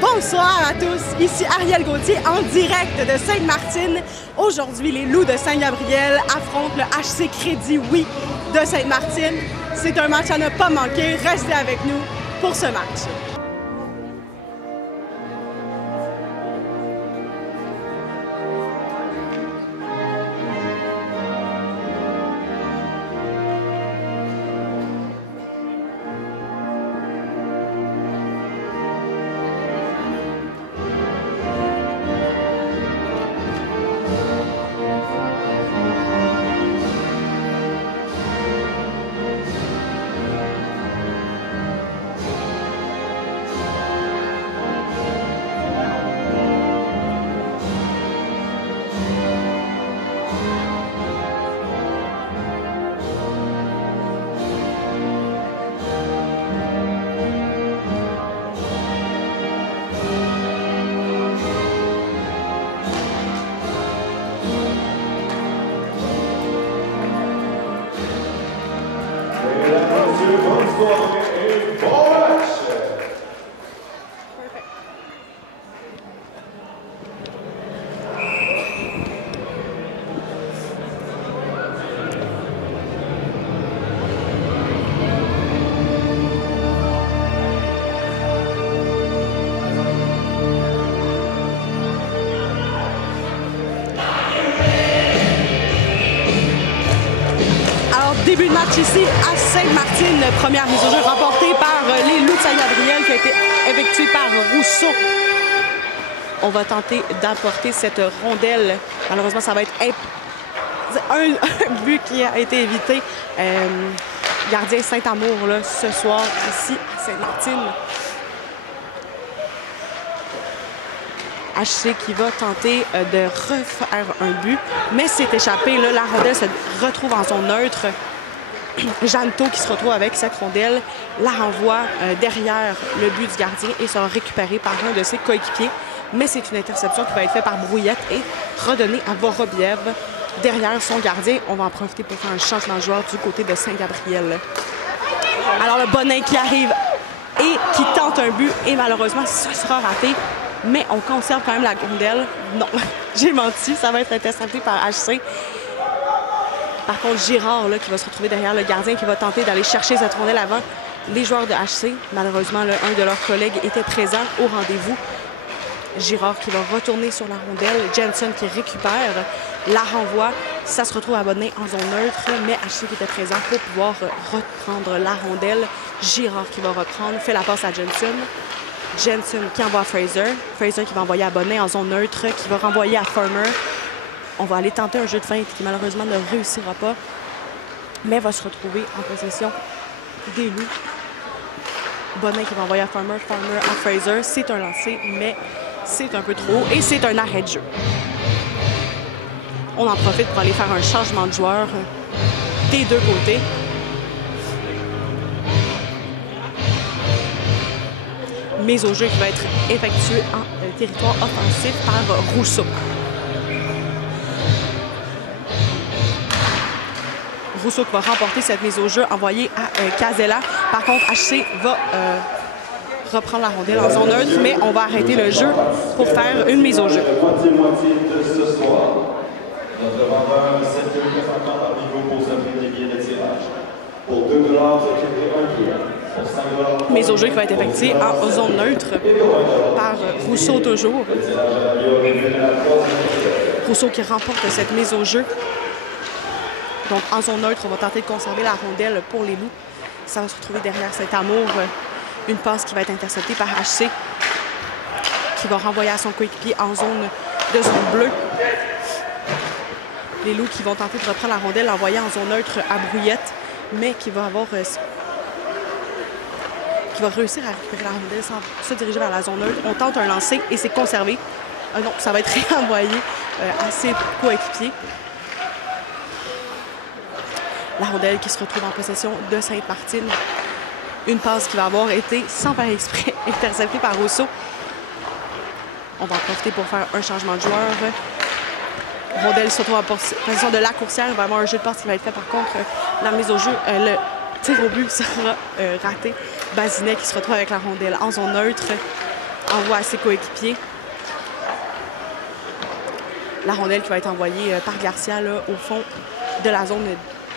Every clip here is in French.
Bonsoir à tous, ici Ariel Gauthier en direct de Sainte-Martine. Aujourd'hui, les Loups de Saint-Gabriel affrontent le HC Crédit Oui de Sainte-Martine. C'est un match à ne pas manquer, restez avec nous pour ce match. Début de match ici à Sainte-Martine, première mise au jeu remportée par les Loups de Saint-Gabriel qui a été effectuée par Rousseau. On va tenter d'apporter cette rondelle. Malheureusement, ça va être un but qui a été évité. Gardien Saint-Amour là, ce soir ici à Sainte-Martine. HC qui va tenter de refaire un but, mais c'est échappé. Là, la rondelle se retrouve en zone neutre. Janto qui se retrouve avec cette rondelle, la renvoie derrière le but du gardien et sera récupérée par un de ses coéquipiers. Mais c'est une interception qui va être faite par Brouillette et redonnée à Vorobiev derrière son gardien. On va en profiter pour faire un changement de joueur du côté de Saint-Gabriel. Alors le Bonin qui arrive et qui tente un but et malheureusement ce sera raté. Mais on conserve quand même la rondelle. Non, j'ai menti, ça va être intercepté par HC. Par contre, Girard là, qui va se retrouver derrière le gardien, qui va tenter d'aller chercher cette rondelle avant les joueurs de HC. Malheureusement, là, un de leurs collègues était présent au rendez-vous. Girard qui va retourner sur la rondelle. Jensen qui récupère, la renvoie. Ça se retrouve abonné en zone neutre, mais HC qui était présent pour pouvoir reprendre la rondelle. Girard qui va reprendre, fait la passe à Jensen. Jensen qui envoie à Fraser. Fraser qui va envoyer à Bonnet en zone neutre, qui va renvoyer à Farmer. On va aller tenter un jeu de feinte qui malheureusement ne réussira pas, mais va se retrouver en possession des Loups. Bonnet qui va envoyer à Farmer, Farmer à Fraser. C'est un lancer, mais c'est un peu trop haut et c'est un arrêt de jeu. On en profite pour aller faire un changement de joueur des deux côtés. Mise au jeu qui va être effectuée en territoire offensif par Rousseau. Rousseau qui va remporter cette mise au jeu envoyée à Casella. Par contre, HC va reprendre la rondelle en zone neutre, mais on va arrêter le jeu pour faire une mise au jeu. Mise au jeu qui va être effectuée en zone neutre par Rousseau toujours. Rousseau qui remporte cette mise au jeu. Donc en zone neutre, on va tenter de conserver la rondelle pour les Loups. Ça va se retrouver derrière Saint-Amour. Une passe qui va être interceptée par HC, qui va renvoyer à son coéquipier en zone bleue. Les Loups qui vont tenter de reprendre la rondelle, l'envoyer en zone neutre à Brouillette, mais qui va réussir à récupérer la rondelle sans se diriger vers la zone neutre. On tente un lancer et c'est conservé. Non, ça va être réenvoyé à ses coéquipiers. La rondelle qui se retrouve en possession de Sainte-Martine. Une passe qui va avoir été, sans faire exprès, interceptée par Rousseau. On va en profiter pour faire un changement de joueur. Rondelle se retrouve en position de la coursière. Il va y avoir un jeu de passe qui va être fait. Par contre, la mise au jeu, le tir au but sera raté. Bazinet qui se retrouve avec la rondelle en zone neutre. envoie à ses coéquipiers. La rondelle qui va être envoyée par Garcia là, au fond de la zone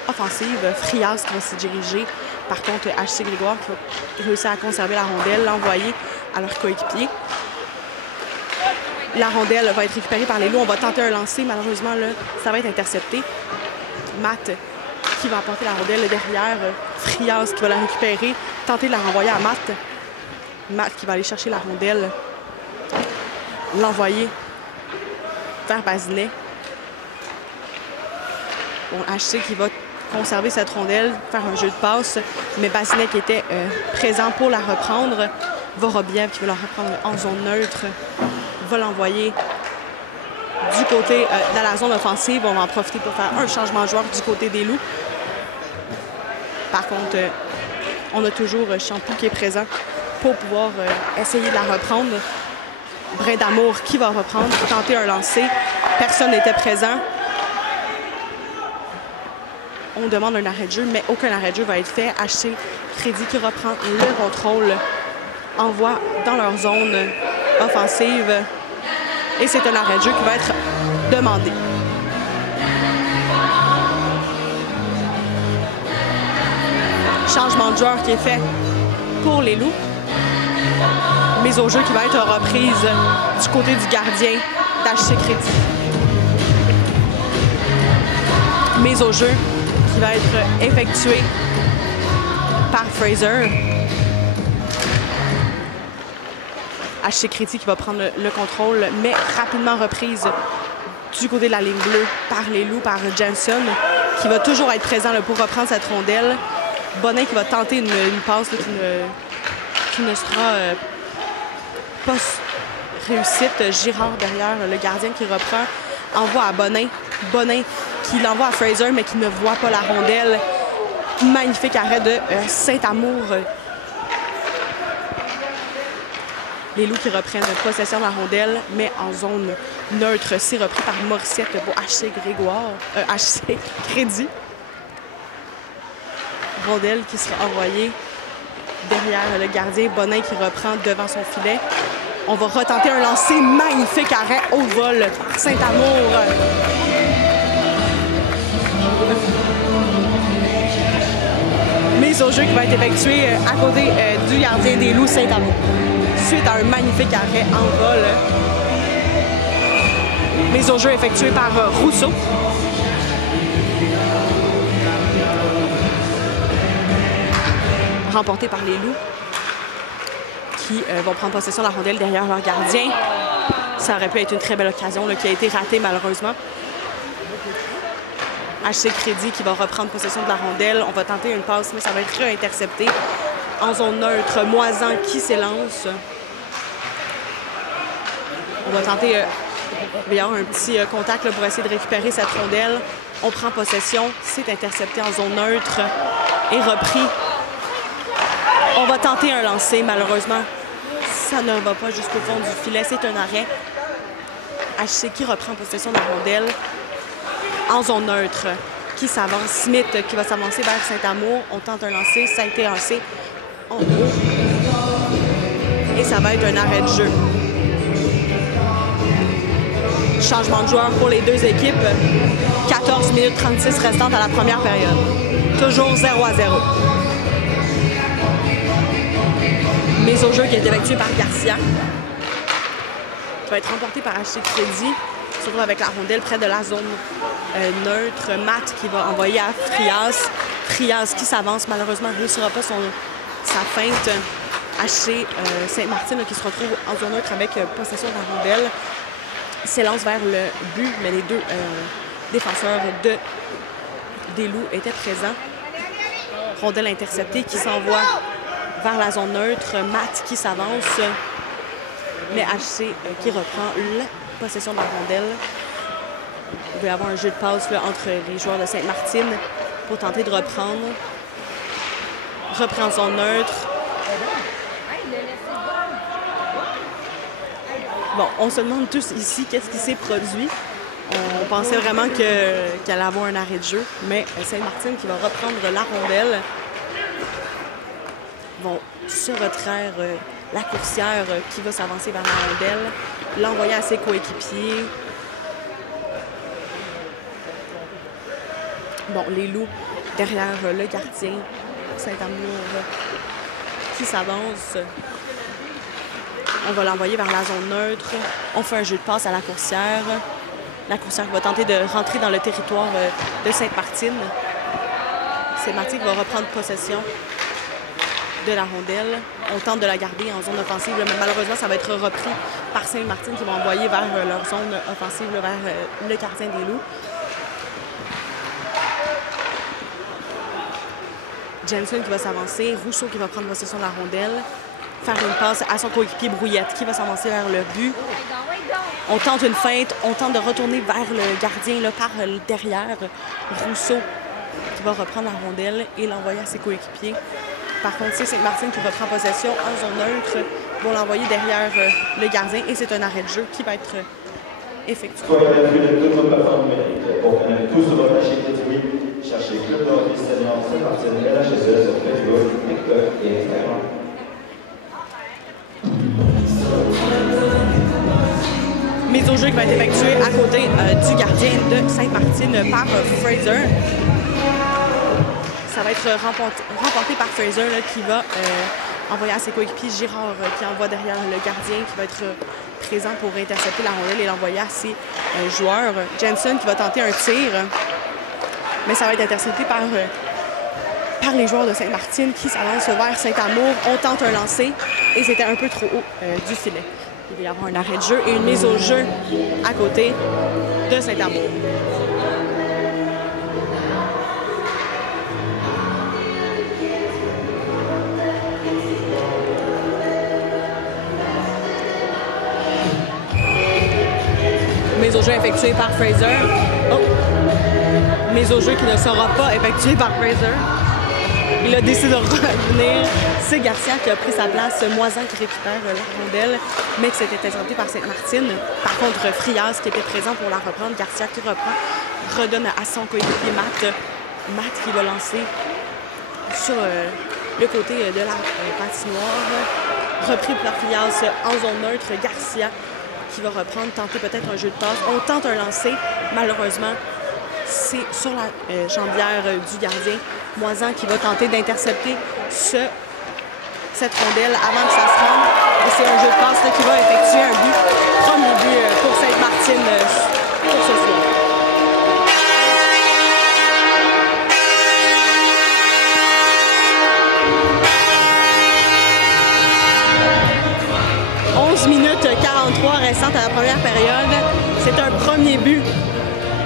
offensive. Frias qui va s'y diriger. Par contre, HC Grégoire qui va réussir à conserver la rondelle, l'envoyer à leur coéquipier. La rondelle va être récupérée par les loups. On va tenter un lancer. Malheureusement, là, ça va être intercepté. Matt qui va emporter la rondelle derrière. Frias qui va la récupérer. Tenter de la renvoyer à Matt. Matt qui va aller chercher la rondelle. L'envoyer vers Bazinet. Bon, HC qui va conserver cette rondelle, faire un jeu de passe. Mais Bazinet qui était présent pour la reprendre. Vorobiev qui va la reprendre en zone neutre. Va l'envoyer du côté dans la zone offensive. On va en profiter pour faire un changement de joueur du côté des loups. Par contre, on a toujours Champoux qui est présent pour pouvoir essayer de la reprendre. Brin d'Amour qui va reprendre, tenter un lancer. Personne n'était présent. On demande un arrêt de jeu, mais aucun arrêt de jeu va être fait. HC Crédit qui reprend le contrôle. Envoie dans leur zone offensive. Et c'est un arrêt de jeu qui va être demandé. Changement de joueur qui est fait pour les loups. Mise au jeu qui va être reprise du côté du gardien d'HC Crédit. Mise au jeu qui va être effectuée par Fraser. HC Crédit qui va prendre le contrôle, mais rapidement reprise du côté de la ligne bleue par les loups, par Jensen, qui va toujours être présent là, pour reprendre cette rondelle. Bonin qui va tenter une passe là, qui ne sera pas réussite. Girard derrière, le gardien qui reprend, envoie à Bonin. Bonin qui l'envoie à Fraser, mais qui ne voit pas la rondelle. Magnifique arrêt de Saint-Amour. Les loups qui reprennent possession de la rondelle, mais en zone neutre. C'est repris par Morissette pour HC Grégoire. HC Crédit. Rondelle qui sera envoyée derrière le gardien. Bonin qui reprend devant son filet. On va retenter un lancer. Magnifique arrêt au vol. Saint-Amour. Mise au jeu qui va être effectuée à côté du gardien des loups, Saint-Amour. Suite à un magnifique arrêt en vol. Mise au jeu effectuée par Rousseau. Remporté par les loups qui vont prendre possession de la rondelle derrière leur gardien. Ça aurait pu être une très belle occasion là, qui a été ratée malheureusement. HC Crédit qui va reprendre possession de la rondelle. On va tenter une passe, mais ça va être réintercepté. En zone neutre, Moisan qui s'élance. On va tenter il va y avoir un petit contact là, pour essayer de récupérer cette rondelle. On prend possession. C'est intercepté en zone neutre et repris. On va tenter un lancer. Malheureusement, ça ne va pas jusqu'au fond du filet. C'est un arrêt. HC qui reprend possession de la rondelle. En zone neutre, qui s'avance. Smith qui va s'avancer vers Saint-Amour. On tente un lancer. Ça a été lancé en haut. Et ça va être un arrêt de jeu. Changement de joueur pour les deux équipes. 14 minutes 36 restantes à la première période. Toujours 0-0. Mise au jeu qui est effectuée par Garcia. Qui va être remportée par HC Crédit. Se retrouve avec la rondelle près de la zone neutre. Matt qui va envoyer à Frias. Frias qui s'avance. Malheureusement, ne réussira pas sa feinte. HC Sainte-Martine qui se retrouve en zone neutre avec possession de la rondelle. S'élance vers le but, mais les deux défenseurs des loups étaient présents. Rondelle interceptée qui s'envoie vers la zone neutre. Matt qui s'avance, mais HC qui reprend la possession de la rondelle. Il va y avoir un jeu de passe là, entre les joueurs de Sainte-Martine pour tenter de reprendre. Reprend en zone neutre. Bon, on se demande tous ici qu'est-ce qui s'est produit. On pensait vraiment qu'elle allait avoir un arrêt de jeu, mais Sainte-Martine qui va reprendre la rondelle vont se retraire la coursière qui va s'avancer vers la rondelle, l'envoyer à ses coéquipiers. Bon, les Loups derrière le gardien, Saint-Amour qui s'avance. On va l'envoyer vers la zone neutre. On fait un jeu de passe à la coursière. La coursière va tenter de rentrer dans le territoire de Sainte-Martine. Sainte-Martine va reprendre possession de la rondelle. On tente de la garder en zone offensive, mais malheureusement, ça va être repris par Sainte-Martine qui va envoyer vers leur zone offensive, vers le gardien des Loups. Jensen qui va s'avancer, Rousseau qui va prendre possession de la rondelle, faire une passe à son coéquipier Brouillette qui va s'avancer vers le but. On tente une feinte, on tente de retourner vers le gardien là, par derrière. Rousseau qui va reprendre la rondelle et l'envoyer à ses coéquipiers. Par contre, c'est Sainte-Martine qui reprend possession en zone neutre pour l'envoyer derrière le gardien et c'est un arrêt de jeu qui va être effectué. Cherchez Club de hockey senior Sainte-Martine, LHSE sur Facebook, TikTok et Instagram. Mise au jeu qui va être effectuée à côté du gardien de Sainte-Martine par Fraser. Ça va être remporté par Fraser là, qui va envoyer à ses coéquipiers Girard qui envoie derrière le gardien qui va être présent pour intercepter la rondelle et l'envoyer à ses joueurs. Jensen qui va tenter un tir. Mais ça va être intercepté par les joueurs de Sainte-Martine qui s'avancent vers Saint-Amour. On tente un lancer et c'était un peu trop haut du filet. Il va y avoir un arrêt de jeu et une mise au jeu à côté de Saint-Amour. Mise au jeu effectuée par Fraser. Oh. Mise au jeu qui ne sera pas effectuée par Fraser. Il a décidé de revenir. C'est Garcia qui a pris sa place. Moisan qui récupère la rondelle, mais que c'était intercepté par Sainte-Martine. Par contre, Frias qui était présent pour la reprendre. Garcia qui reprend, redonne à son coéquipier Matt. Matt qui va lancer sur le côté de la patinoire. Repris par Frias en zone neutre. Garcia qui va reprendre, tenter peut-être un jeu de passe. On tente un lancer. Malheureusement, c'est sur la jambière du gardien. Moisan qui va tenter d'intercepter cette rondelle avant que ça se rende. Et c'est un jeu de passe là, qui va effectuer un but. Premier but pour Sainte-Martine pour ce soir. Minutes 43 restantes à la première période. C'est un premier but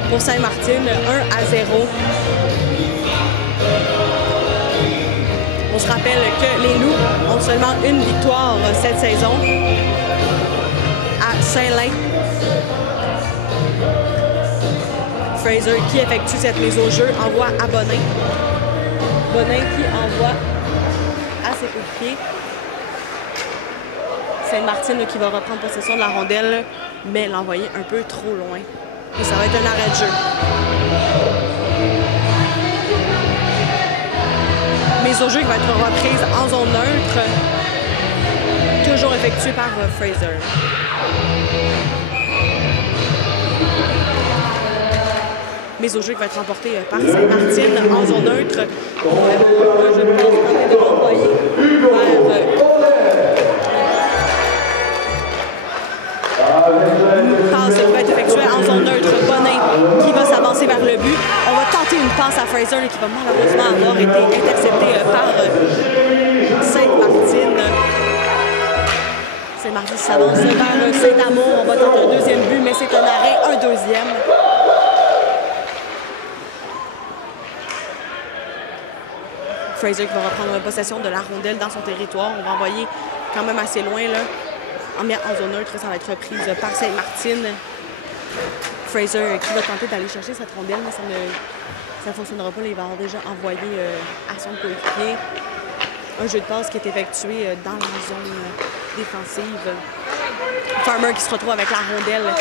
pour Sainte-Martine, 1-0. On se rappelle que les Loups ont seulement une victoire cette saison à Saint-Lin. Fraser qui effectue cette mise au jeu envoie à Bonin. Bonin qui envoie à ses coéquipiers. Sainte-Martine qui va reprendre possession de la rondelle, mais l'envoyer un peu trop loin. Et ça va être un arrêt de jeu. Mise au jeu qui va être reprise en zone neutre. Toujours effectuée par Fraser. Mise au jeu qui va être remportée par Sainte-Martine en zone neutre. Je pense tenter de l'envoyer vers... passe qui va être effectuée en zone neutre. Bonin qui va s'avancer vers le but. On va tenter une passe à Fraser qui va malheureusement avoir été interceptée par Sainte-Martine. Sainte-Martine s'avance vers Saint-Amour. On va tenter un deuxième but, mais c'est un arrêt, un deuxième. Fraser qui va reprendre possession de la rondelle dans son territoire. On va envoyer quand même assez loin là. En zone neutre, ça va être reprise par Sainte-Martine. Fraser qui va tenter d'aller chercher cette rondelle, mais ça ne fonctionnera pas. Il va avoir déjà envoyé à son coéquipier. Un jeu de passe qui est effectué dans la zone défensive. Farmer qui se retrouve avec la rondelle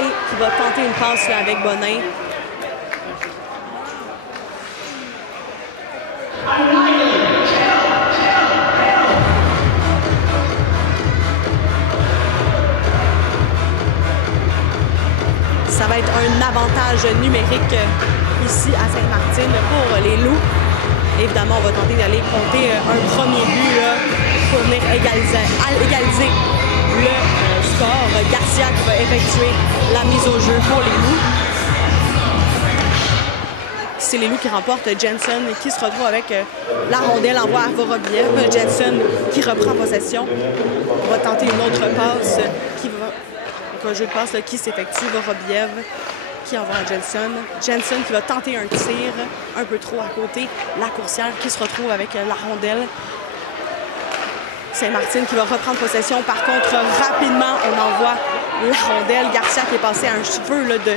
et qui va tenter une passe là, avec Bonin. va être un avantage numérique ici à Sainte-Martine pour les Loups. Évidemment, on va tenter d'aller compter un premier but là, pour venir égaliser le score. Garcia qui va effectuer la mise au jeu pour les Loups. C'est les Loups qui remportent. Jensen qui se retrouve avec la rondelle, envoie à Vorobiev. Jensen qui reprend possession. On va tenter une autre passe qui va... Donc un jeu de passe là, qui s'effectue. Vorobiev qui envoie à Jensen. Jensen qui va tenter un tir un peu trop à côté. La coursière qui se retrouve avec la rondelle. Sainte-Martine qui va reprendre possession. Par contre, rapidement, on envoie la rondelle. Garcia qui est passé à un cheveu là, du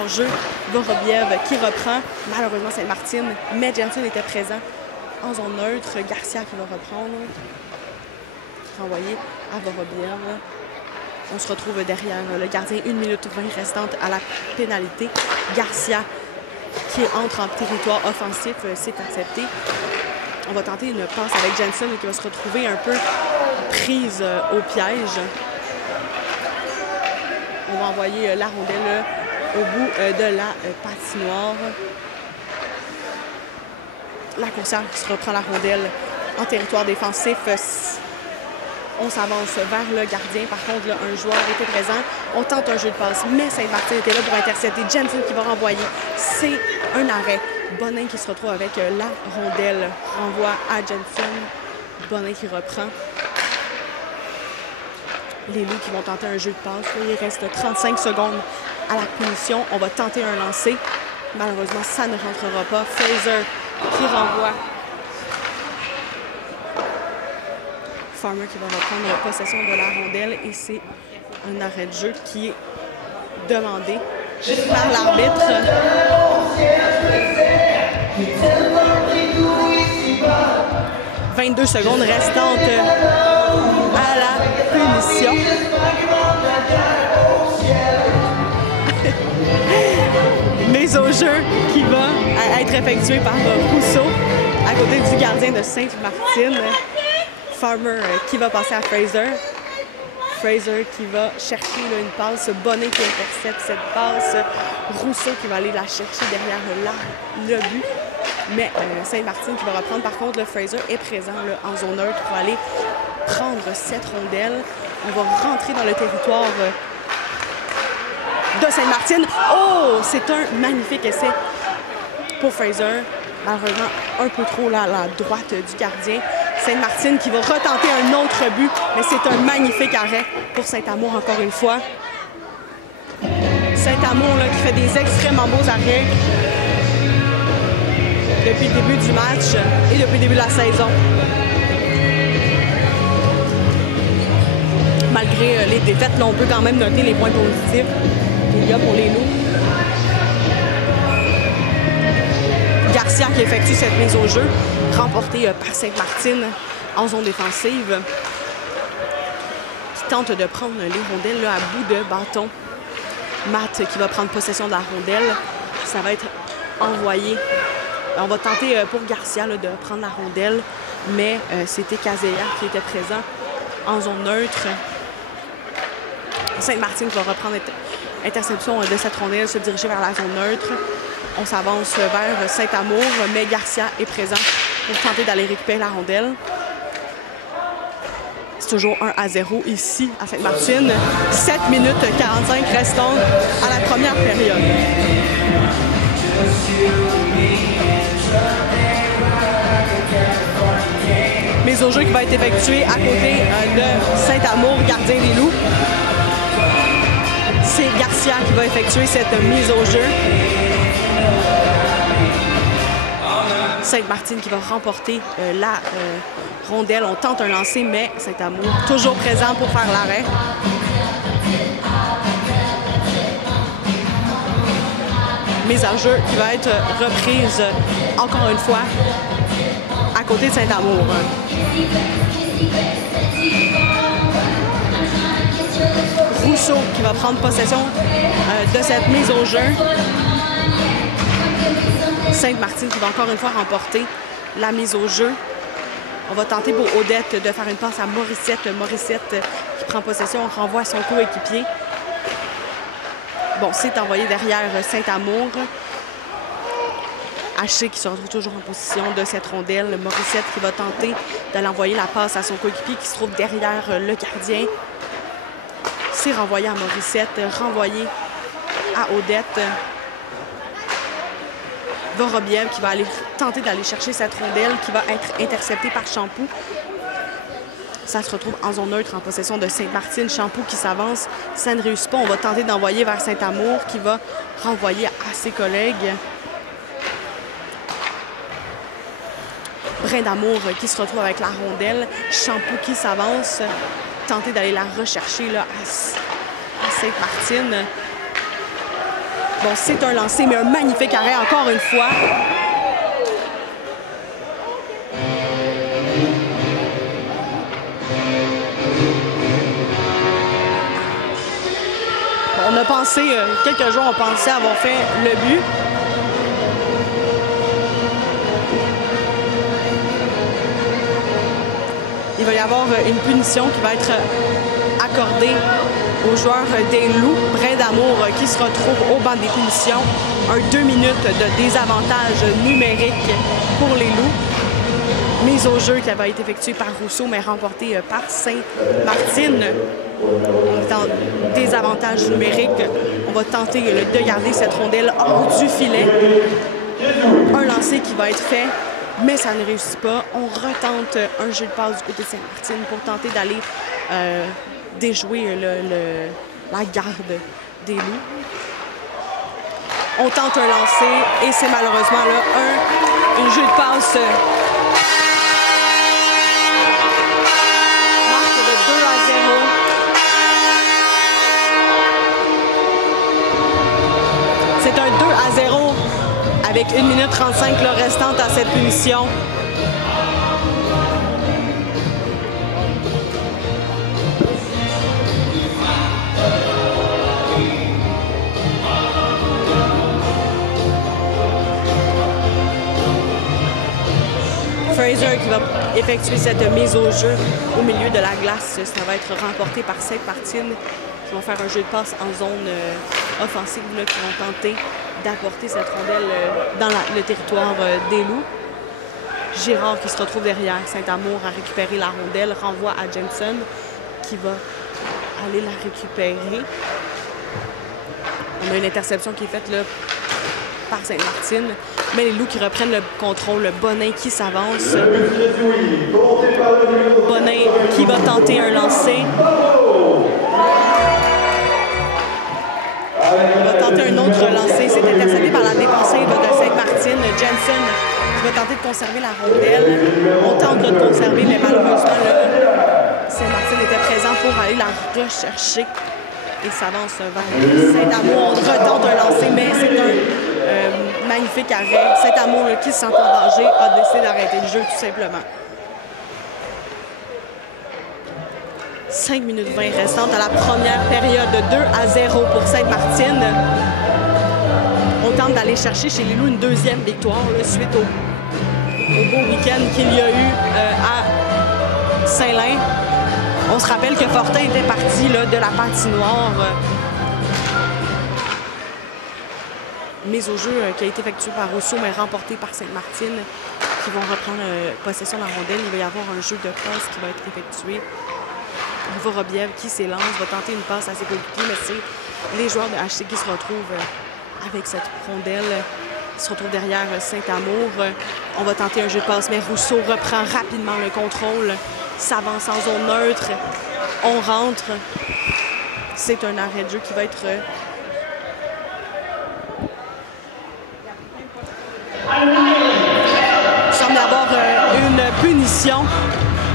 hors-jeu. Vorobiev qui reprend. Malheureusement, Sainte-Martine, mais Jensen était présent en zone neutre. Garcia qui va reprendre. Renvoyé à Vorobiev. On se retrouve derrière le gardien. 1 minute 20 restante à la pénalité. Garcia qui entre en territoire offensif, c'est accepté. On va tenter une passe avec Jensen qui va se retrouver un peu prise au piège. On va envoyer la rondelle au bout de la patinoire. La coursière qui se reprend la rondelle en territoire défensif. On s'avance vers le gardien. Par contre, là, un joueur était présent. On tente un jeu de passe, mais Sainte-Martine était là pour intercepter. Jensen qui va renvoyer. C'est un arrêt. Bonin qui se retrouve avec la rondelle. Renvoie à Jensen. Bonin qui reprend. Les Loups qui vont tenter un jeu de passe. Il reste 35 secondes à la punition. On va tenter un lancer. Malheureusement, ça ne rentrera pas. Fraser qui renvoie. Farmer qui va reprendre possession de la rondelle et c'est un arrêt de jeu qui est demandé par l'arbitre. 22 secondes restantes à la punition. Mise au jeu qui va être effectuée par Rousseau à côté du gardien de Sainte-Martine. Farmer qui va passer à Fraser. Fraser qui va chercher là, une passe. Bonnet qui intercepte cette passe. Rousseau qui va aller la chercher derrière le but. Mais Sainte-Martine qui va reprendre. Par contre, le Fraser est présent là, en zone neutre pour aller prendre cette rondelle. On va rentrer dans le territoire de Sainte-Martine. Oh! C'est un magnifique essai pour Fraser. Malheureusement, un peu trop là, à la droite du gardien. Sainte-Martine qui va retenter un autre but, mais c'est un magnifique arrêt pour Saint-Amour encore une fois. Saint-Amour qui fait des extrêmement beaux arrêts depuis le début du match et depuis le début de la saison. Malgré les défaites, là, on peut quand même noter les points positifs qu'il y a pour les Loups. Garcia qui effectue cette mise au jeu, remportée par Sainte-Martine en zone défensive, qui tente de prendre les rondelles là, à bout de bâton. Matt qui va prendre possession de la rondelle. Ça va être envoyé. On va tenter pour Garcia là, de prendre la rondelle, mais c'était Casella qui était présent en zone neutre. Sainte-Martine va reprendre interception de cette rondelle, se diriger vers la zone neutre. On s'avance vers Saint-Amour, mais Garcia est présent pour tenter d'aller récupérer la rondelle. C'est toujours 1-0 ici à Sainte-Martine. 7 minutes 45 restantes à la première période. Mise au jeu qui va être effectuée à côté de Saint-Amour, gardien des Loups. C'est Garcia qui va effectuer cette mise au jeu. Sainte-Martine qui va remporter la rondelle. On tente un lancer, mais Saint-Amour toujours présent pour faire l'arrêt. Mise en jeu qui va être reprise encore une fois à côté de Saint-Amour. Rousseau qui va prendre possession de cette mise au jeu. Sainte-Martine qui va encore une fois remporter la mise au jeu. On va tenter pour Odette de faire une passe à Morissette. Morissette qui prend possession, on renvoie son coéquipier. Bon, c'est envoyé derrière Saint-Amour. Haché qui se retrouve toujours en position de cette rondelle. Morissette qui va tenter d'aller envoyer la passe à son coéquipier qui se trouve derrière le gardien. C'est renvoyé à Morissette, renvoyé à Odette. Vorobiev qui va aller tenter d'aller chercher cette rondelle qui va être interceptée par Champoux. Ça se retrouve en zone neutre en possession de Sainte-Martine. Champoux qui s'avance. Ça ne réussit pas. On va tenter d'envoyer vers Saint-Amour qui va renvoyer à ses collègues. Brindamour qui se retrouve avec la rondelle. Champoux qui s'avance. Tenter d'aller la rechercher là, à Sainte-Martine. Bon, c'est un lancer, mais un magnifique arrêt encore une fois. Bon, on a pensé, quelques jours, on pensait avoir fait le but. Il va y avoir une punition qui va être accordée aux joueurs des Loups. Brindamour qui se retrouve au banc des punitions. Un 2 minutes de désavantage numérique pour les Loups. Mise au jeu qui avait été effectuée par Rousseau, mais remportée par Sainte-Martine. Dans désavantage numérique, on va tenter de garder cette rondelle hors du filet. Un lancer qui va être fait, mais ça ne réussit pas. On retente un jeu de passe du côté de Sainte-Martine pour tenter d'aller déjouer la garde des Loups. On tente un lancer et c'est malheureusement là un jeu de passe. Marque de 2-0. C'est un 2-0 avec 1 minute 35 restante à cette punition. Fraser qui va effectuer cette mise au jeu au milieu de la glace. Ça va être remporté par Sainte-Martine qui vont faire un jeu de passe en zone offensive là, qui vont tenter d'apporter cette rondelle dans le territoire des Loups. Girard qui se retrouve derrière Saint-Amour à récupérer la rondelle, renvoie à Jensen qui va aller la récupérer. On a une interception qui est faite là, par Sainte-Martine. Mais les Loups qui reprennent le contrôle. Bonin qui s'avance. Bonin qui va tenter un lancer. Il va tenter un autre lancer. C'est intercepté par la défensive de Sainte-Martine. Jensen qui va tenter de conserver la rondelle. On tente de conserver, mais malheureusement, Sainte-Martine était présent pour aller la rechercher. Et s'avance vers Saint-Amour. On retente un lancer, mais c'est un magnifique arrêt. Saint-Amour, qui se sent en danger, a décidé d'arrêter le jeu tout simplement. 5 minutes 20 restantes à la première période, 2-0 pour Sainte-Martine. On tente d'aller chercher chez les Loups une deuxième victoire là, suite au beau week-end qu'il y a eu à Saint-Lin. On se rappelle que Fortin était parti là, de la patinoire. Mise au jeu qui a été effectuée par Rousseau, mais remportée par Sainte-Martine, qui vont reprendre possession de la rondelle. Il va y avoir un jeu de passe qui va être effectué. Vorobiev qui s'élance, va tenter une passe à ses coéquipiers, mais c'est les joueurs de HC qui se retrouvent avec cette rondelle. Ils se retrouvent derrière Saint-Amour. On va tenter un jeu de passe, mais Rousseau reprend rapidement le contrôle. S'avance en zone neutre. On rentre. C'est un arrêt de jeu qui va être... Il semble y avoir une punition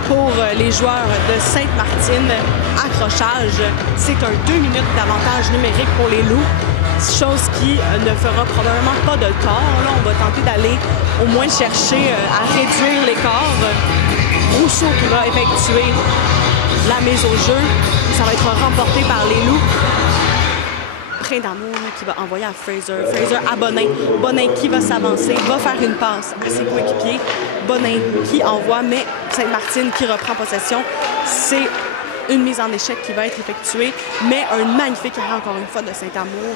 pour les joueurs de Sainte-Martine. Accrochage. C'est un 2 minutes d'avantage numérique pour les Loups. Chose qui ne fera probablement pas de tort. Là, on va tenter d'aller au moins chercher à réduire l'écart. Rousseau qui va effectuer la mise au jeu. Ça va être remporté par les Loups. Brindamour qui va envoyer à Fraser. Fraser à Bonin. Bonin qui va s'avancer, va faire une passe à ses coéquipiers. Bonin qui envoie, mais Sainte-Martine qui reprend possession. C'est Une mise en échec qui va être effectuée, mais un magnifique arrêt encore une fois de Saint-Amour.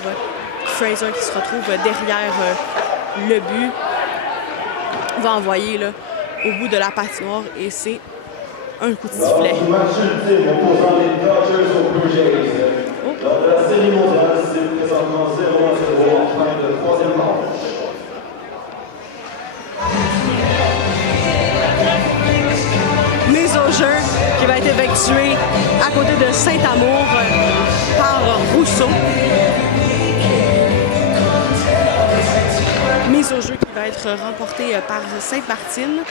Fraser qui se retrouve derrière le but va envoyer là, au bout de la patinoire et c'est un coup de sifflet. Match ultime opposant les Dodgers aux Blue Jays. Lors de la série mondiale, c'est présentement 0-0 en fin de troisième manche. Mise au jeu qui va être effectuée à côté de Saint-Amour par Rousseau. Mise au jeu qui va être remportée par Sainte-Martine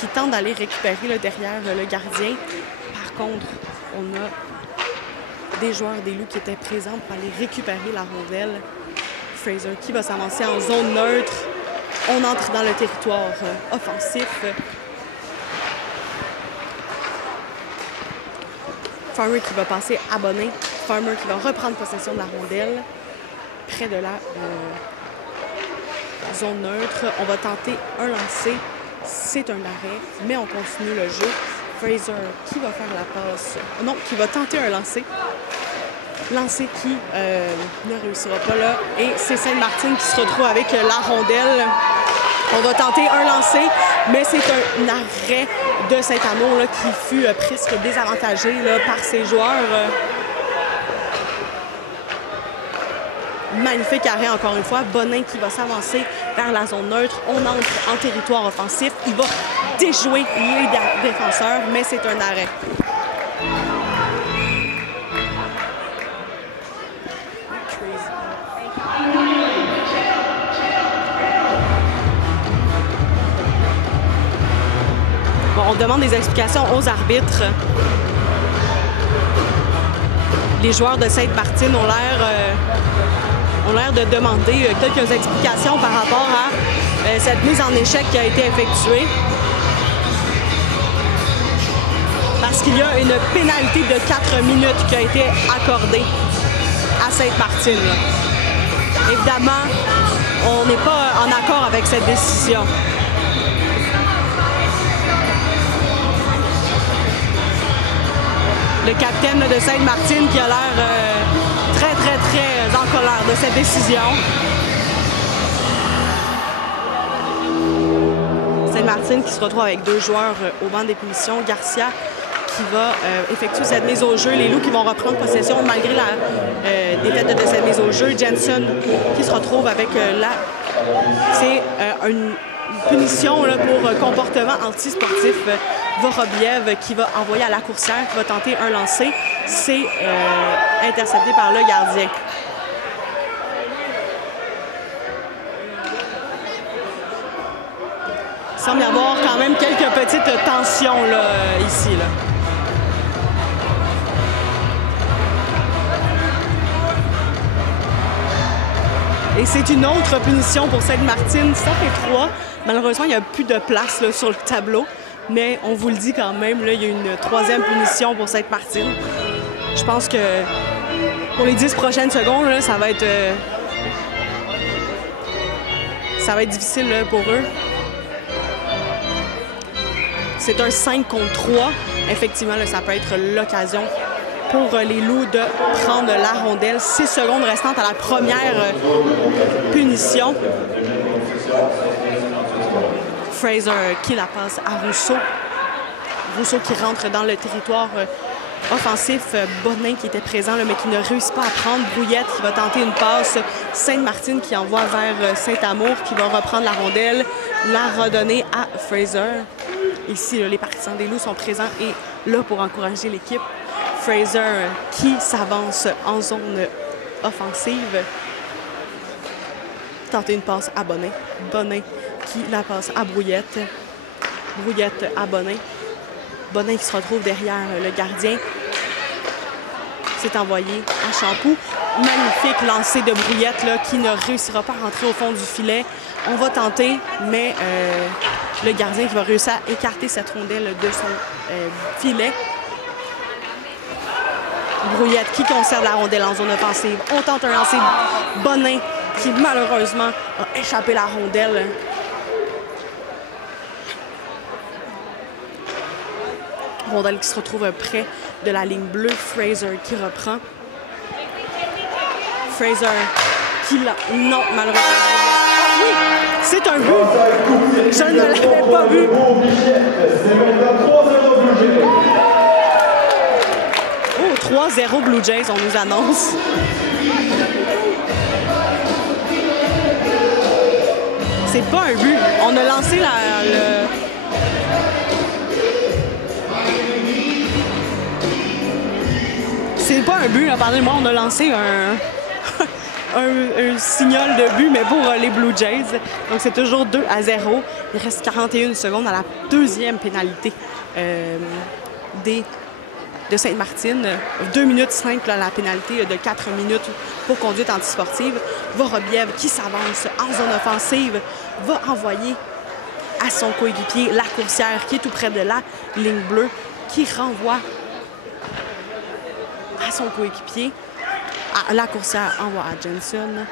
qui tente d'aller récupérer là, derrière le gardien. Par contre, on a des joueurs des Loups qui étaient présents pour aller récupérer la rondelle. Fraser qui va s'avancer en zone neutre. On entre dans le territoire offensif. Farmer qui va passer à Bonnet. Farmer qui va reprendre possession de la rondelle près de la zone neutre. On va tenter un lancer. C'est un arrêt, mais on continue le jeu. Fraser qui va faire la passe. Non, qui va tenter un lancer. Lancer qui ne réussira pas là. Et c'est Sainte-Martine qui se retrouve avec la rondelle. On va tenter un lancer, mais c'est un arrêt de Saint-Amour là, qui fut presque désavantagé là, par ses joueurs. Magnifique arrêt encore une fois. Bonin qui va s'avancer vers la zone neutre. On entre en territoire offensif. Il va déjouer les défenseurs, mais c'est un arrêt. Bon, on demande des explications aux arbitres. Les joueurs de Sainte-Martine ont l'air de demander quelques explications par rapport à cette mise en échec qui a été effectuée. Parce qu'il y a une pénalité de 4 minutes qui a été accordée à Sainte-Martine. Évidemment, on n'est pas en accord avec cette décision. Le capitaine de Sainte-Martine qui a l'air très en colère de cette décision. Sainte-Martine qui se retrouve avec 2 joueurs au banc des punitions. Garcia qui va effectuer cette mise au jeu. Les Loups qui vont reprendre possession malgré la défaite de cette mise au jeu. Jensen qui se retrouve avec c'est une punition là, pour comportement antisportif. Vorobiev qui va envoyer à la coursière, qui va tenter un lancer. C'est intercepté par le gardien. Il semble y avoir quand même quelques petites tensions là, ici. Là. Et c'est une autre punition pour Sainte-Martine. Ça fait 3. Malheureusement, il n'y a plus de place là, sur le tableau. Mais on vous le dit quand même, là, il y a une 3e punition pour Sainte-Martine. Je pense que pour les 10 prochaines secondes, là, ça va être difficile là, pour eux. C'est un 5 contre 3. Effectivement, là, ça peut être l'occasion pour les Loups de prendre la rondelle. 6 secondes restantes à la première punition. Fraser qui la passe à Rousseau. Rousseau qui rentre dans le territoire offensif. Bonin qui était présent là, mais qui ne réussit pas à prendre. Brouillette qui va tenter une passe. Sainte-Martine qui envoie vers Saint-Amour qui va reprendre la rondelle, la redonner à Fraser. Ici, là, les partisans des Loups sont présents et là pour encourager l'équipe. Fraser qui s'avance en zone offensive. Tenter une passe à Bonin. Bonin qui la passe à Brouillette. Brouillette à Bonin. Bonin qui se retrouve derrière le gardien. C'est envoyé à Champoux. Magnifique lancer de Brouillette là, qui ne réussira pas à rentrer au fond du filet. On va tenter, mais le gardien qui va réussir à écarter cette rondelle de son filet. Brouillette qui conserve la rondelle en zone offensive. On tente un lancer. Bonin qui malheureusement a échappé la rondelle. Rondelle qui se retrouve près de la ligne bleue. Fraser qui reprend. Fraser qui l'a... Non, malheureusement. Ah oui, c'est un but. Je ne l'avais pas vu. Oh, 3-0 Blue Jays, on nous annonce. C'est pas un but. On a lancé le... C'est pas un but, là, pardonnez-moi, on a lancé un signal de but, mais pour les Blue Jays. Donc c'est toujours 2-0. Il reste 41 secondes à la deuxième pénalité de Sainte-Martine. 2 minutes 5, là, la pénalité de 4 minutes pour conduite antisportive. Vorobiev qui s'avance en zone offensive va envoyer à son coéquipier la coursière qui est tout près de la ligne bleue, qui renvoie à son coéquipier. La coursière envoie à Jensen.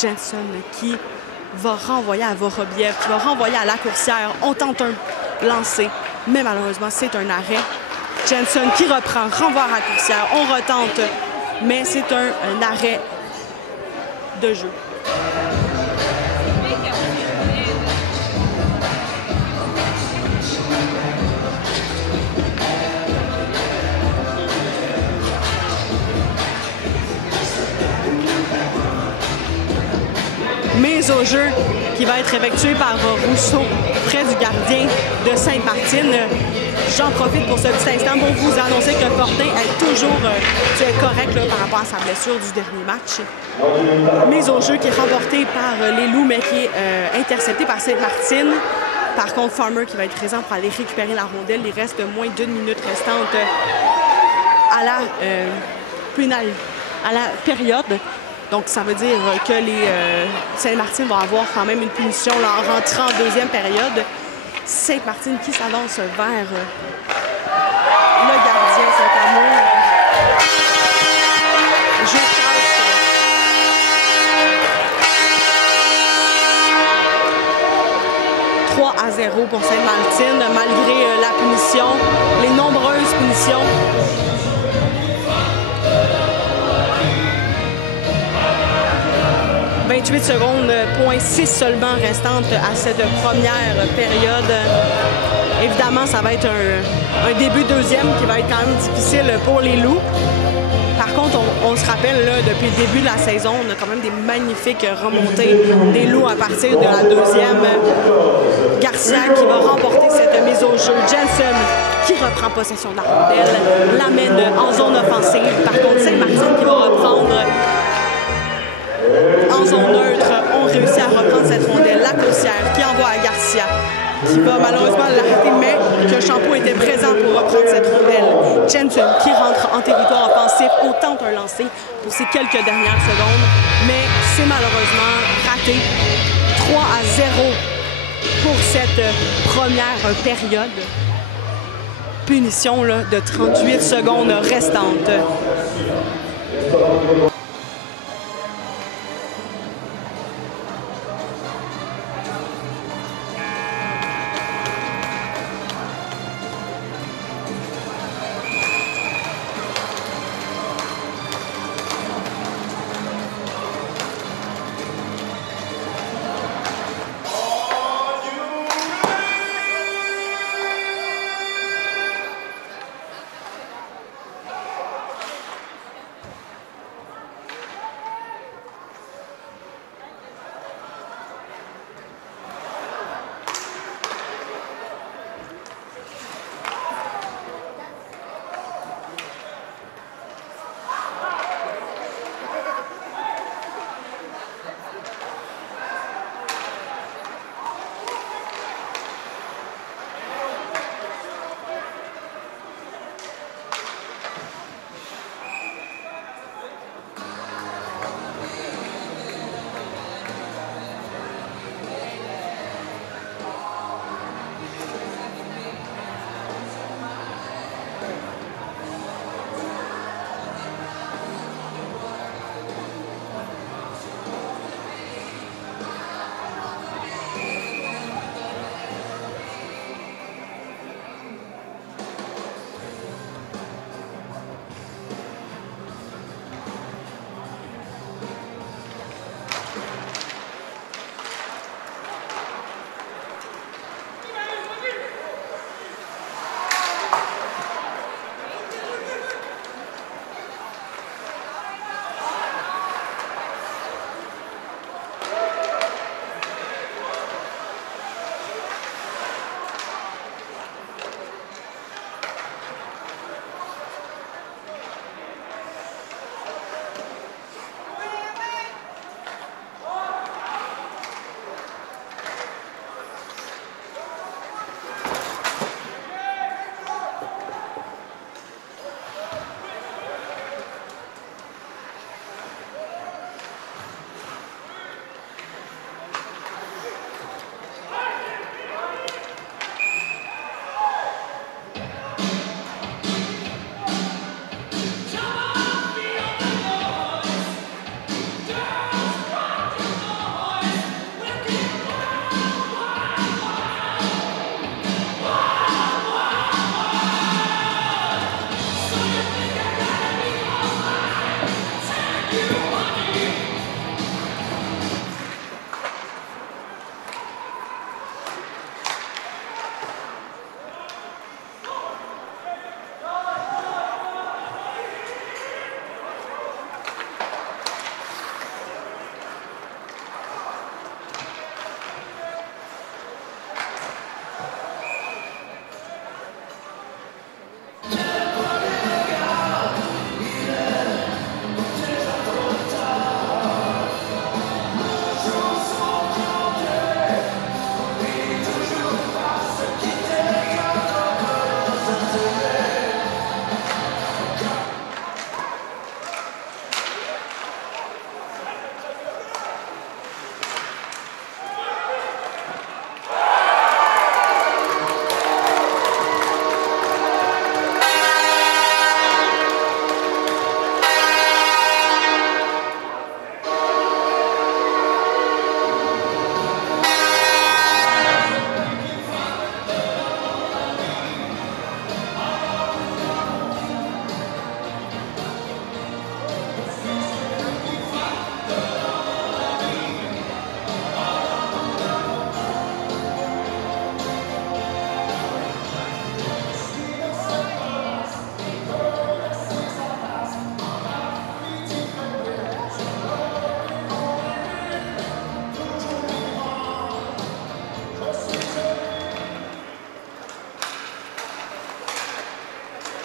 Jensen qui va renvoyer à Vorobiev, qui va renvoyer à la coursière. On tente un lancer, mais malheureusement, c'est un arrêt. Jensen qui reprend, renvoie à la coursière. On retente, mais c'est un arrêt de jeu. Mise au jeu qui va être effectuée par Rousseau près du gardien de Sainte-Martine. J'en profite pour ce petit instant pour vous annoncer que Fortin est toujours correct là, par rapport à sa blessure du dernier match. Mise au jeu qui est remportée par les Loups, mais qui est interceptée par Sainte-Martine. Par contre, Farmer qui va être présent pour aller récupérer la rondelle. Il reste moins d'1 minute restante à la période. Donc, ça veut dire que les Sainte-Martine vont avoir quand même une punition là, en rentrant en deuxième période. Sainte-Martine qui s'avance vers le gardien Saint-Amour. Je passe 3-0 pour Sainte-Martine, malgré la punition, les nombreuses punitions. « 28 secondes, 0.6 seulement restantes à cette première période. » Évidemment, ça va être un début deuxième qui va être quand même difficile pour les Loups. Par contre, on se rappelle, là, depuis le début de la saison, on a quand même des magnifiques remontées des Loups à partir de la deuxième. Garcia qui va remporter cette mise au jeu. Jensen qui reprend possession de la rondelle, l'amène en zone offensive. Par contre, Sainte-Martine qui va reprendre en zone neutre. On réussit à reprendre cette rondelle. La coursière qui envoie à Garcia, qui va malheureusement l'arrêter, mais que Champeau était présent pour reprendre cette rondelle. Jensen qui rentre en territoire offensif, on tente un lancer pour ces quelques dernières secondes, mais c'est malheureusement raté. 3-0 pour cette première période. Punition là, de 38 secondes restantes.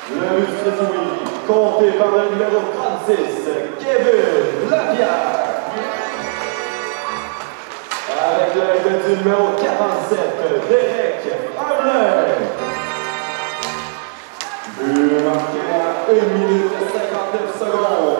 Le but de compté par le numéro 36, Kevin Lapierre. Avec l'aide du numéro 47, Derek Harley. But marqué à 1 minute 59 secondes.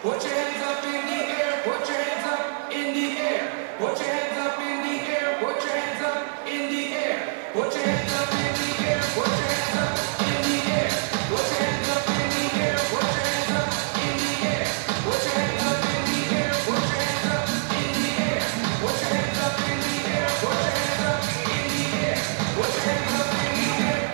Put your hands up in the air, put your hands up in the air. Put your hands up in the air, put your hands up in the air. Put your hands up in the air, put your hands up in the air. Put your hands up in the air, put your hands up in the air. Put your hands up in the air, put your hands up in the air. Put your hands up in the air, put your hands up in the air. Put your hands up in the air.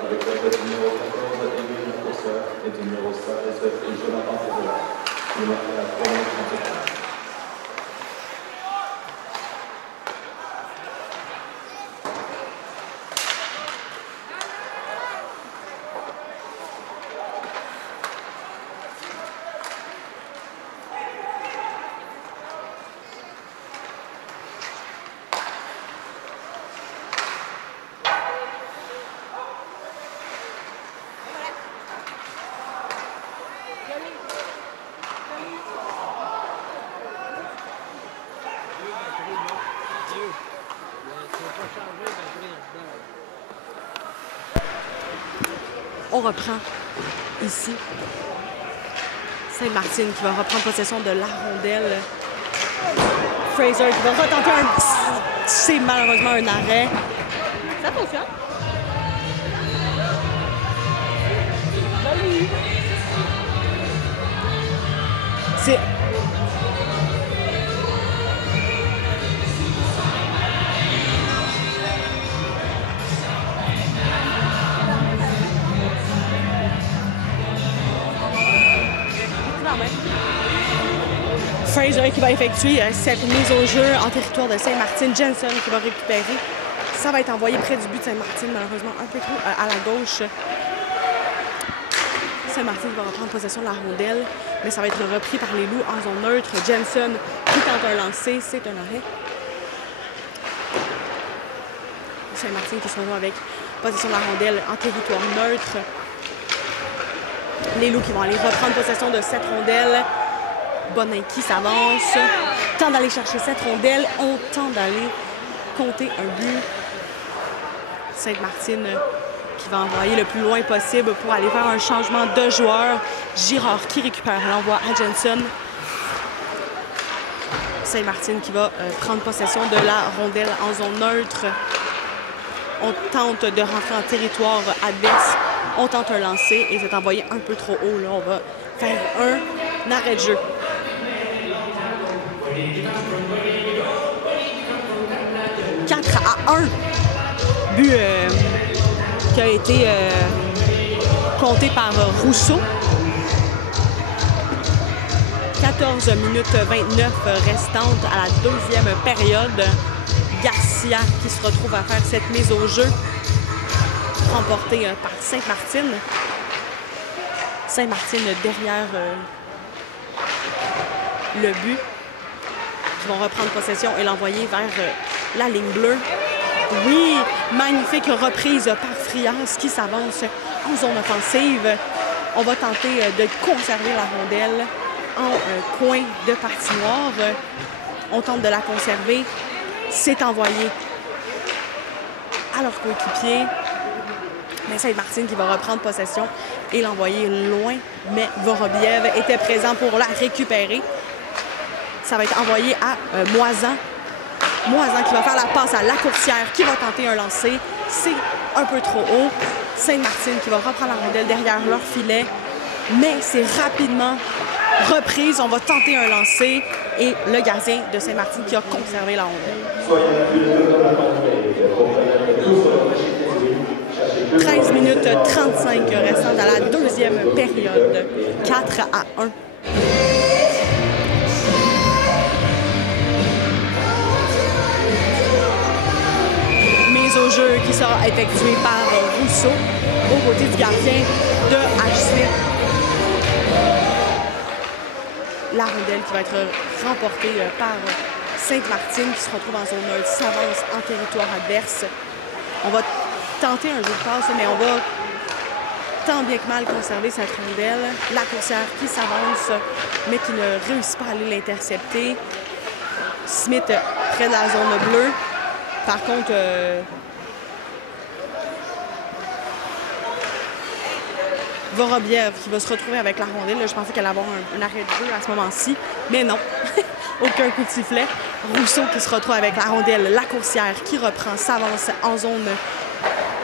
Avec le numéro 14, Émile Cosseur, et du numéro 16, Jonathan Ferreira. Il marque à 3 minutes 30 secondes. On reprend ici. Sainte-Martine qui va reprendre possession de la rondelle. Fraser qui va retenter un... C'est malheureusement un arrêt. Ça fonctionne. C'est... Fraser qui va effectuer cette mise au jeu en territoire de Sainte-Martine. Jensen qui va récupérer. Ça va être envoyé près du but de Sainte-Martine, malheureusement un peu trop à la gauche. Sainte-Martine va reprendre possession de la rondelle, mais ça va être repris par les Loups en zone neutre. Jensen qui tente un lancer, c'est un arrêt. Sainte-Martine qui se retrouve avec possession de la rondelle en territoire neutre. Les Loups qui vont aller reprendre possession de cette rondelle. Bonin qui s'avance, tente d'aller chercher cette rondelle, on tente d'aller compter un but. Sainte-Martine qui va envoyer le plus loin possible pour aller faire un changement de joueur. Girard qui récupère l'envoi à Jensen. Sainte-Martine qui va prendre possession de la rondelle en zone neutre. On tente de rentrer en territoire adverse. On tente un lancer et c'est envoyé un peu trop haut. Là, on va faire un arrêt de jeu. 4-1. But qui a été compté par Rousseau. 14 minutes 29 restantes à la deuxième période. Garcia qui se retrouve à faire cette mise au jeu, remportée par Sainte-Martine. Sainte-Martine derrière le but. Ils vont reprendre possession et l'envoyer vers la ligne bleue. Oui, magnifique reprise par Frias qui s'avance en zone offensive. On va tenter de conserver la rondelle en coin de patinoire. On tente de la conserver. C'est envoyé à leur coéquipier. Mais Sainte-Martine qui va reprendre possession et l'envoyer loin. Mais Vorobiev était présent pour la récupérer. Ça va être envoyé à Moisan. Moisan qui va faire la passe à Lacourcière qui va tenter un lancer. C'est un peu trop haut. Sainte-Martine qui va reprendre la rondelle derrière leur filet. Mais c'est rapidement reprise. On va tenter un lancer. Et le gardien de Sainte-Martine qui a conservé la rondelle. 13 minutes 35 restantes à la deuxième période. 4-1. Mise au jeu qui sera effectuée par Rousseau au côté du gardien de HC. La rondelle qui va être remportée par Sainte-Martine qui se retrouve en zone neutre, s'avance en territoire adverse. On va tenter un jeu de passe, mais on va tant bien que mal conserver cette rondelle. Lacourcière qui s'avance, mais qui ne réussit pas à aller l'intercepter. Smith près de la zone bleue. Par contre, Vorobiev qui va se retrouver avec la rondelle. Là, je pensais qu'elle allait avoir un arrêt de jeu à ce moment-ci, mais non. Aucun coup de sifflet. Rousseau qui se retrouve avec la rondelle. Lacourcière qui reprend, s'avance en zone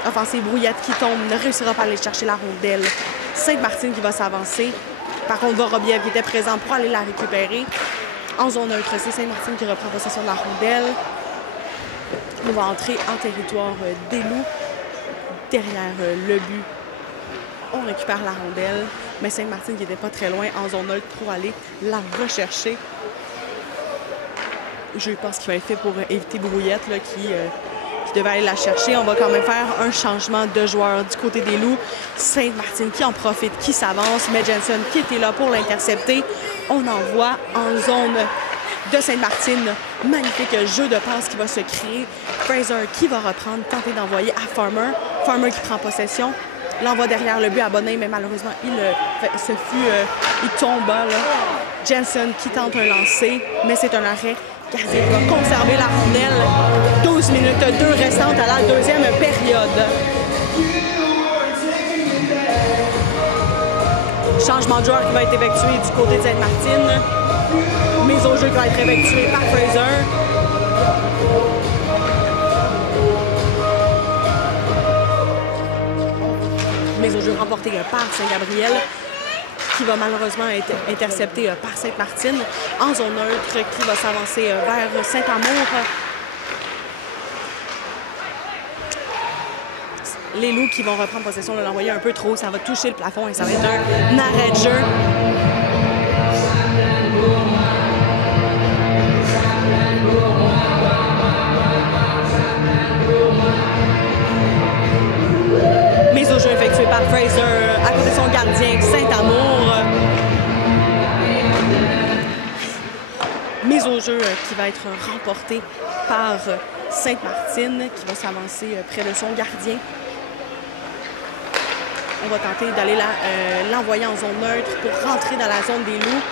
offensive. Brouillette qui tombe, ne réussira pas à aller chercher la rondelle. Sainte-Martine qui va s'avancer. Par contre, Vorobiev qui était présent pour aller la récupérer. En zone neutre, c'est Sainte-Martine qui reprend possession de la rondelle. On va entrer en territoire des Loups. Derrière le but, on récupère la rondelle. Mais Sainte-Martine qui n'était pas très loin en zone neutre pour aller la rechercher. Je pense qu'il va être fait pour éviter Brouillette là, qui devait aller la chercher. On va quand même faire un changement de joueur du côté des Loups. Sainte-Martine qui en profite, qui s'avance. Mais Jensen qui était là pour l'intercepter. On envoie en zone de Sainte-Martine. Magnifique jeu de passe qui va se créer. Fraser qui va reprendre, tenter d'envoyer à Farmer. Farmer qui prend possession. L'envoie derrière le but à Bonin, mais malheureusement, il tombe là. Jensen qui tente un lancer, mais c'est un arrêt. Gardien va conserver la rondelle. 12 minutes 2 restantes à la deuxième période. Changement de joueur qui va être effectué du côté de Sainte-Martine. Mise au jeu qui va être effectuée par Fraser. Mise au jeu remportée par Saint-Gabriel, qui va malheureusement être intercepté par Sainte-Martine. En zone neutre, qui va s'avancer vers Saint-Amour. Les Loups qui vont reprendre possession de l'envoyer un peu trop. Ça va toucher le plafond et ça va être un arrêt de jeu. Mise au jeu effectuée par Fraser à côté de son gardien Saint-Amour. Mise au jeu qui va être remportée par Sainte-Martine qui va s'avancer près de son gardien. On va tenter d'aller l'envoyer en zone neutre pour rentrer dans la zone des Loups.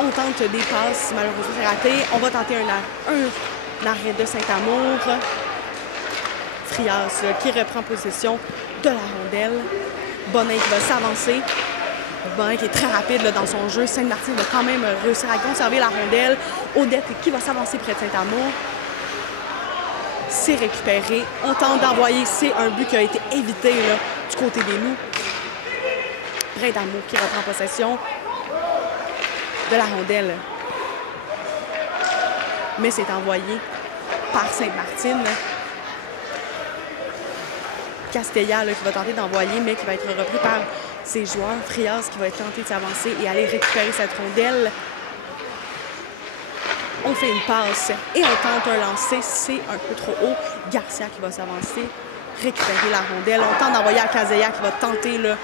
On tente des passes, malheureusement c'est raté. On va tenter un arrêt de Saint-Amour. Frias qui reprend possession de la rondelle. Bonin qui va s'avancer. Bonin qui est très rapide là, dans son jeu. Sainte-Martine va quand même réussir à conserver la rondelle. Odette qui va s'avancer près de Saint-Amour. C'est récupéré. On tente d'envoyer. C'est un but qui a été évité là, du côté des Loups. Brindamour qui reprend possession de la rondelle. Mais c'est envoyé par Sainte-Martine. Castella là, qui va tenter d'envoyer, mais qui va être repris par ses joueurs. Frias qui va tenter de s'avancer et aller récupérer cette rondelle. On fait une passe et on tente un lancer. C'est un peu trop haut. Garcia qui va s'avancer, récupérer la rondelle. On tente d'envoyer à Cazella qui va tenter là,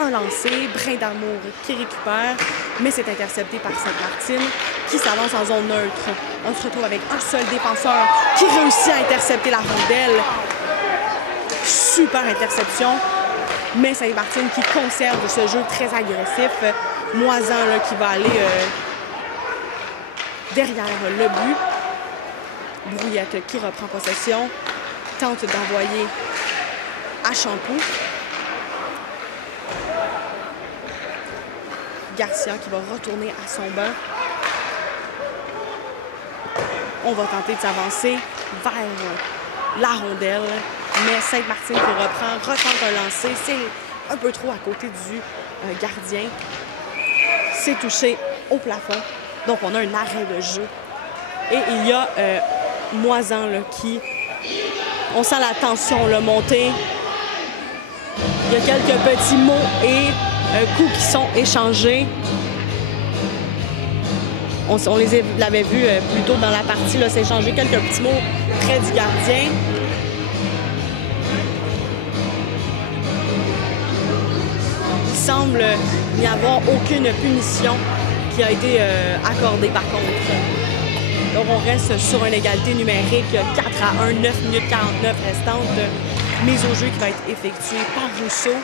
un lancer. Brindamour qui récupère, mais c'est intercepté par Sainte-Martine qui s'avance en zone neutre. On se retrouve avec un seul défenseur qui réussit à intercepter la rondelle. Super interception, mais Sainte-Martine qui conserve ce jeu très agressif. Moisan là, qui va aller derrière le but. Brouillette qui reprend possession, tente d'envoyer à Champoux. Garcia qui va retourner à son banc. On va tenter de s'avancer vers la rondelle. Mais Sainte-Martine qui reprend, retente un lancer. C'est un peu trop à côté du gardien. C'est touché au plafond. Donc, on a un arrêt de jeu. Et il y a Moisan là, qui... On sent la tension là, monter. Il y a quelques petits mots et coups qui sont échangés. On l'avait vu plus tôt dans la partie, s'échanger quelques petits mots près du gardien. Il semble n'y avoir aucune punition qui a été accordée par contre. Donc on reste sur une égalité numérique 4-1, 9 minutes 49 restantes. Mise au jeu qui va être effectuée par Rousseau.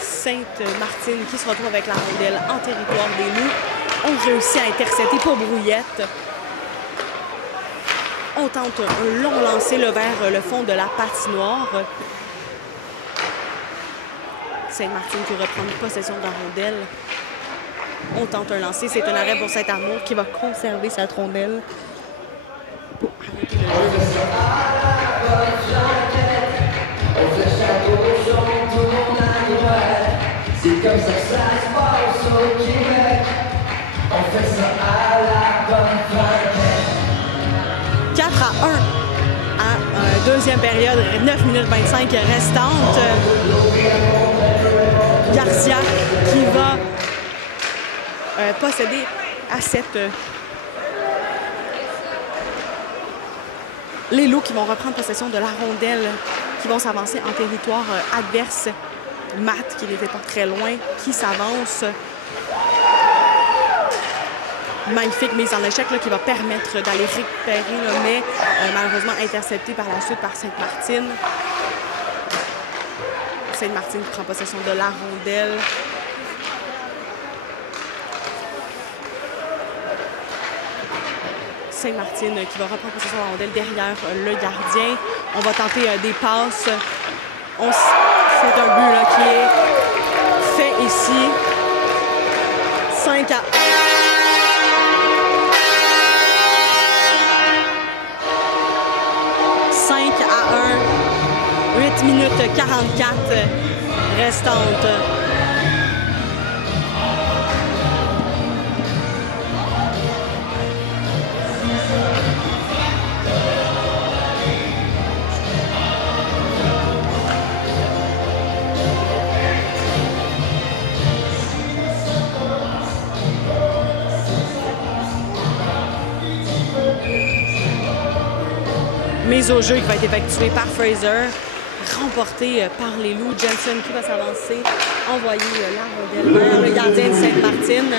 Sainte-Martine qui se retrouve avec la rondelle en territoire des Loups. On réussit à intercepter pour Brouillette. On tente un long lancer là, vers le fond de la patinoire. Sainte-Martine qui reprend possession de la rondelle. On tente un lancer. C'est un arrêt pour Saint-Amour qui va conserver cette rondelle pour arrêter le jeu. C'est comme ça que ça se passe au Québec. On fait ça à la bonne franquette. 4-1 à deuxième période, 9 minutes 25 restantes. Garcia qui va posséder à cette... Les Loups qui vont reprendre possession de la rondelle, qui vont s'avancer en territoire adverse. Matt, qui n'était pas très loin, qui s'avance. Magnifique mise en échec là, qui va permettre d'aller récupérer, là, mais malheureusement intercepté par la suite par Sainte-Martine. Sainte-Martine qui prend possession de la rondelle. Sainte-Martine qui va reprendre possession de la rondelle derrière le gardien. On va tenter des passes. C'est un but là, qui est ici. 5 à 1. 8 minutes 44 restantes. Mise au jeu qui va être effectuée par Fraser, remportée par les Loups. Jensen qui va s'avancer, envoyer la rondelle vers le gardien de Sainte-Martine.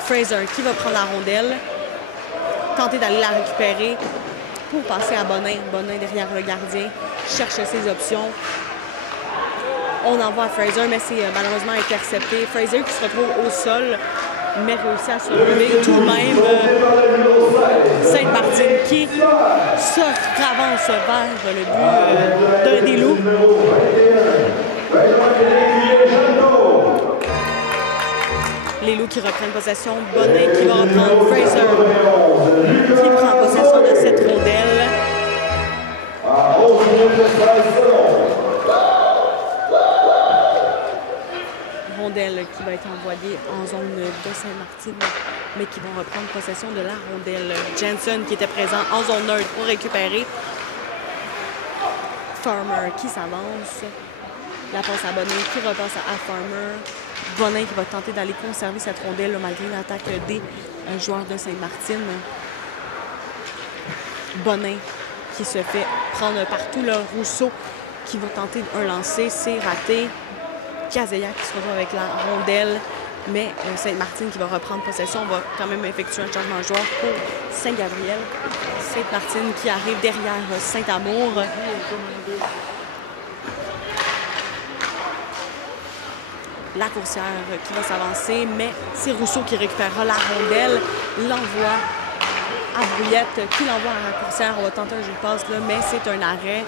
Fraser qui va prendre la rondelle, tenter d'aller la récupérer pour passer à Bonin. Bonin derrière le gardien, cherche ses options. On envoie à Fraser, mais c'est malheureusement intercepté. Fraser qui se retrouve au sol, mais réussit à se relever tout de même. Sainte-Martine qui se ravance vers le but d'un des Loups. Les Loups qui reprennent possession. Bonin qui va reprendre. Fraser qui prend possession de cette rondelle. Rondelle qui va être envoyée en zone de Sainte-Martine, mais qui vont reprendre possession de la rondelle. Jensen qui était présent en zone neutre pour récupérer. Farmer qui s'avance. La passe à Bonin qui repasse à Farmer. Bonin qui va tenter d'aller conserver cette rondelle là, malgré l'attaque des joueurs de Sainte-Martine. Bonin qui se fait prendre partout. Le Rousseau qui va tenter un lancer. C'est raté. Kazeya qui se retrouve avec la rondelle, mais Sainte-Martine qui va reprendre possession. On va quand même effectuer un changement de joueur pour Saint-Gabriel. Sainte-Martine qui arrive derrière Saint-Amour. La coursière qui va s'avancer, mais c'est Rousseau qui récupérera la rondelle. L'envoie à Brouillette qui l'envoie à la coursière. On va tenter un jeu de passe là, mais c'est un arrêt.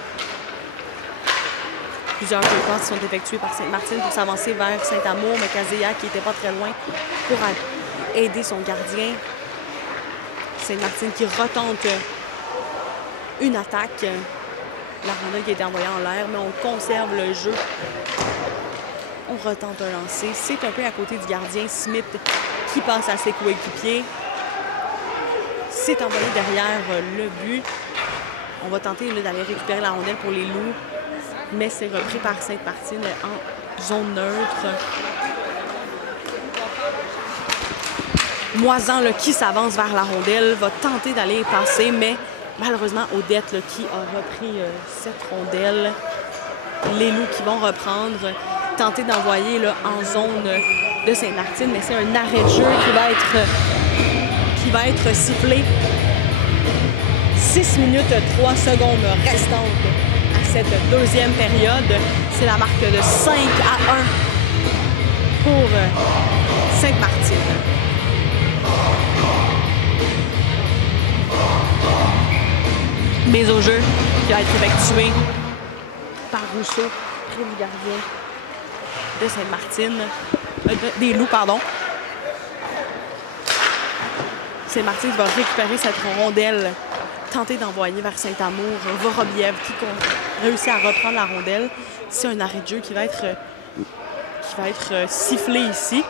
Plusieurs jeux de passe sont effectués par Sainte-Martine pour s'avancer vers Saint-Amour, mais Kazeya qui n'était pas très loin pour aider son gardien. Sainte-Martine qui retente une attaque. La rondelle qui a été envoyée en l'air, mais on conserve le jeu. On retente un lancer. C'est un peu à côté du gardien Smith qui passe à ses coéquipiers. C'est envoyé derrière le but. On va tenter d'aller récupérer la rondelle pour les Loups, mais c'est repris par Sainte-Martine en zone neutre. Moisan là, qui s'avance vers la rondelle, va tenter d'aller passer, mais malheureusement Odette là, qui a repris cette rondelle. Les Loups qui vont reprendre, tenter d'envoyer en zone de Sainte-Martine, mais c'est un arrêt de jeu qui va être sifflé. 6 minutes 3 secondes restantes à cette deuxième période. C'est la marque de 5 à 1 pour Sainte-Martine. Mise au jeu qui va être effectuée par Rousseau, près du gardien de Sainte-Martine, des Loups, pardon. Sainte-Martine va récupérer cette rondelle, tenter d'envoyer vers Saint-Amour. Vorobiev qui réussit à reprendre la rondelle. C'est un arrêt de jeu qui va être sifflé ici.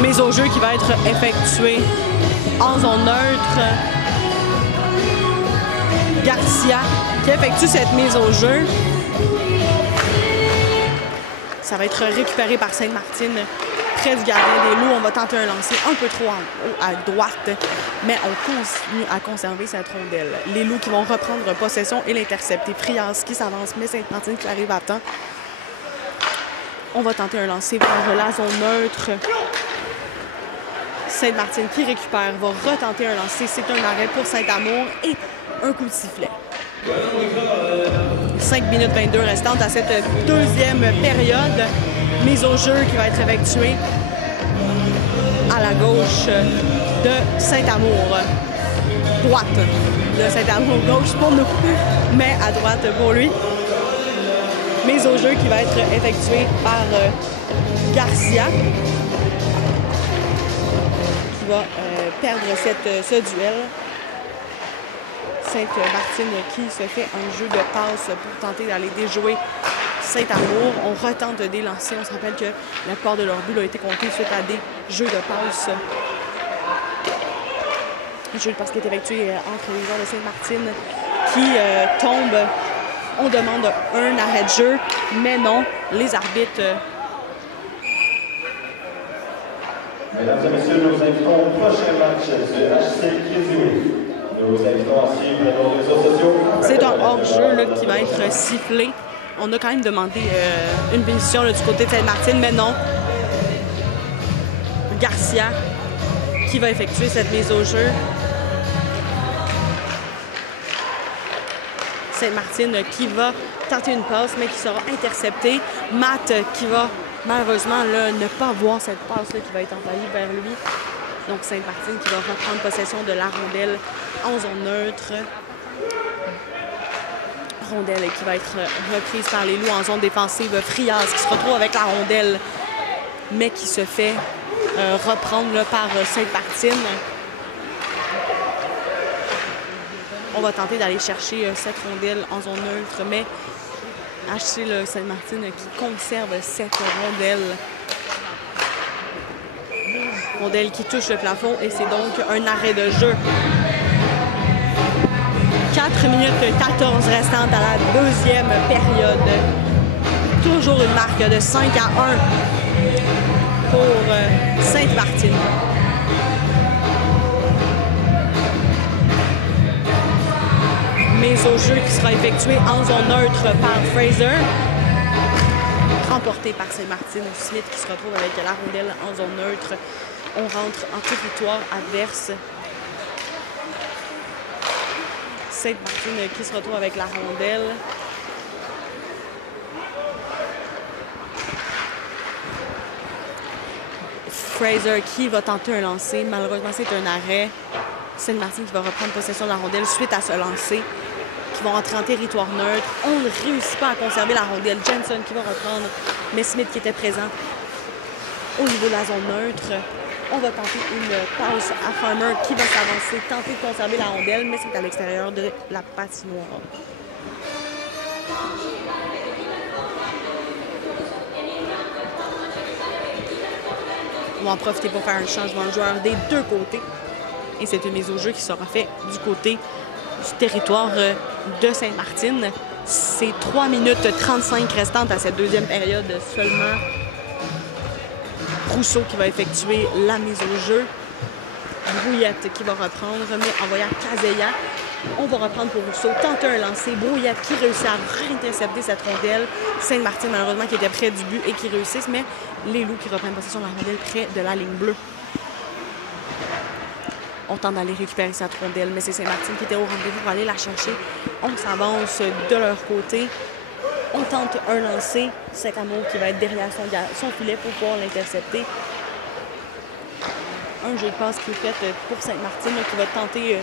Mise au jeu qui va être effectuée en zone neutre. Garcia qui effectue cette mise au jeu. Ça va être récupéré par Sainte-Martine près du gardien des Loups. On va tenter un lancer un peu trop en haut à droite, mais on continue à conserver cette rondelle. Les Loups qui vont reprendre possession et l'intercepter. Frias qui s'avance, mais Sainte-Martine qui arrive à temps. On va tenter un lancer vers la zone neutre. Sainte-Martine qui récupère, va retenter un lancer. C'est un arrêt pour Saint-Amour et un coup de sifflet. 5 minutes 22 restantes à cette deuxième période. Mise au jeu qui va être effectuée à la gauche de Saint-Amour. Droite de Saint-Amour, gauche pour nous, mais à droite pour lui. Mise au jeu qui va être effectuée par Garcia, qui va perdre ce duel. Sainte-Martine qui se fait un jeu de passe pour tenter d'aller déjouer Saint-Amour. On retente des lancers. On se rappelle que la part de leur but a été compté suite à des jeux de passe. Un jeu de passe qui est effectué entre les joueurs de Sainte-Martine qui tombent. On demande un arrêt de jeu, mais non, les arbitres... Mesdames et messieurs, nous invitons au prochain match du HC Crédit. Nous invitons à suivre nos réseaux sociaux. C'est un hors-jeu qui va être sifflé. On a quand même demandé une punition du côté de Sainte-Martine, mais non. Garcia qui va effectuer cette mise au jeu. Sainte-Martine qui va tenter une passe, mais qui sera interceptée. Matt qui va malheureusement là, ne pas voir cette passe-là qui va être envoyée vers lui. Donc Sainte-Martine qui va reprendre possession de la rondelle en zone neutre. Rondelle qui va être reprise par les Loups en zone défensive. Frias qui se retrouve avec la rondelle, mais qui se fait reprendre là, par Sainte-Martine. On va tenter d'aller chercher cette rondelle en zone neutre, mais HC Sainte-Martine qui conserve cette rondelle. Rondelle qui touche le plafond et c'est donc un arrêt de jeu. 4 minutes 14 restantes à la deuxième période. Toujours une marque de 5-1 pour Sainte-Martine. Mise au jeu qui sera effectuée en zone neutre par Fraser. Remportée par Sainte-Martine. Smith qui se retrouve avec la rondelle en zone neutre. On rentre en territoire adverse. Sainte-Martine qui se retrouve avec la rondelle. Fraser qui va tenter un lancer. Malheureusement, c'est un arrêt. Sainte-Martine qui va reprendre possession de la rondelle suite à ce lancer. Qui vont entrer en territoire neutre. On ne réussit pas à conserver la rondelle. Jensen qui va reprendre, mais Smith qui était présent au niveau de la zone neutre. On va tenter une passe à Farmer qui va s'avancer, tenter de conserver la rondelle, mais c'est à l'extérieur de la patinoire. On va en profiter pour faire un changement de joueur des deux côtés. Et c'est une mise au jeu qui sera faite du côté du territoire de Sainte-Martine. C'est 3 minutes 35 restantes à cette deuxième période seulement. Rousseau qui va effectuer la mise au jeu. Brouillette qui va reprendre, mais envoyant Kazeya. On va reprendre pour Rousseau. Tenter un lancer. Brouillette qui réussit à réintercepter cette rondelle. Sainte-Martine, malheureusement, qui était près du but et qui réussissent, mais les Loups qui reprennent possession de la rondelle près de la ligne bleue. On tente d'aller récupérer cette rondelle, mais c'est Sainte-Martine qui était au rendez-vous pour aller la chercher. On s'avance de leur côté. On tente un lancer. Saint-Amour qui va être derrière son filet pour pouvoir l'intercepter. Un jeu de passe qui est fait pour Sainte-Martine qui va tenter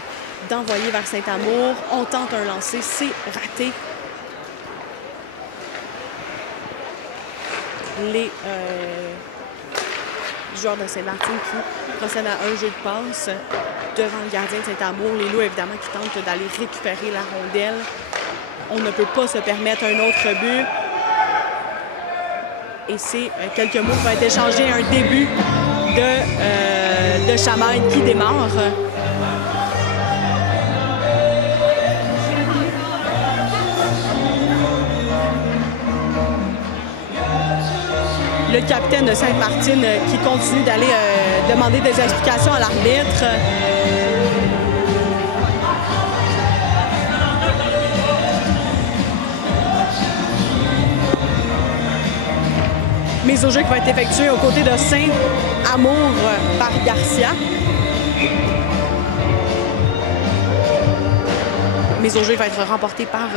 d'envoyer vers Saint-Amour. On tente un lancer. C'est raté. Les joueurs de Sainte-Martine qui procèdent à un jeu de passe devant le gardien de Saint-Amour. Les Loups, évidemment, qui tentent d'aller récupérer la rondelle. On ne peut pas se permettre un autre but. Et c'est quelques mots qui vont être échangés. Un début de Chamaille qui démarre. Le capitaine de Sainte-Martine qui continue d'aller demander des explications à l'arbitre. Mise au jeu qui va être effectuée aux côtés de Saint-Amour par Garcia. mise au jeu va être remportée par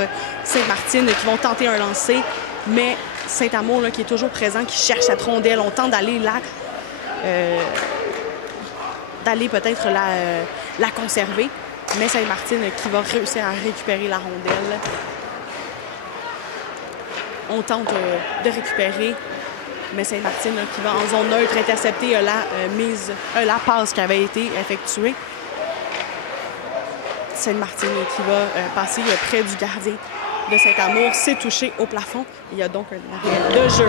Sainte-Martine qui vont tenter un lancer, mais Saint-Amour qui est toujours présent, qui cherche cette rondelle. On tente d'aller là, d'aller peut-être la conserver, mais Sainte-Martine qui va réussir à récupérer la rondelle. On tente de récupérer, mais Sainte-Martine qui va en zone neutre intercepter la passe qui avait été effectuée. Sainte-Martine qui va passer près du gardien de Saint-Amour, s'est touché au plafond. Il y a donc un arrêt de jeu.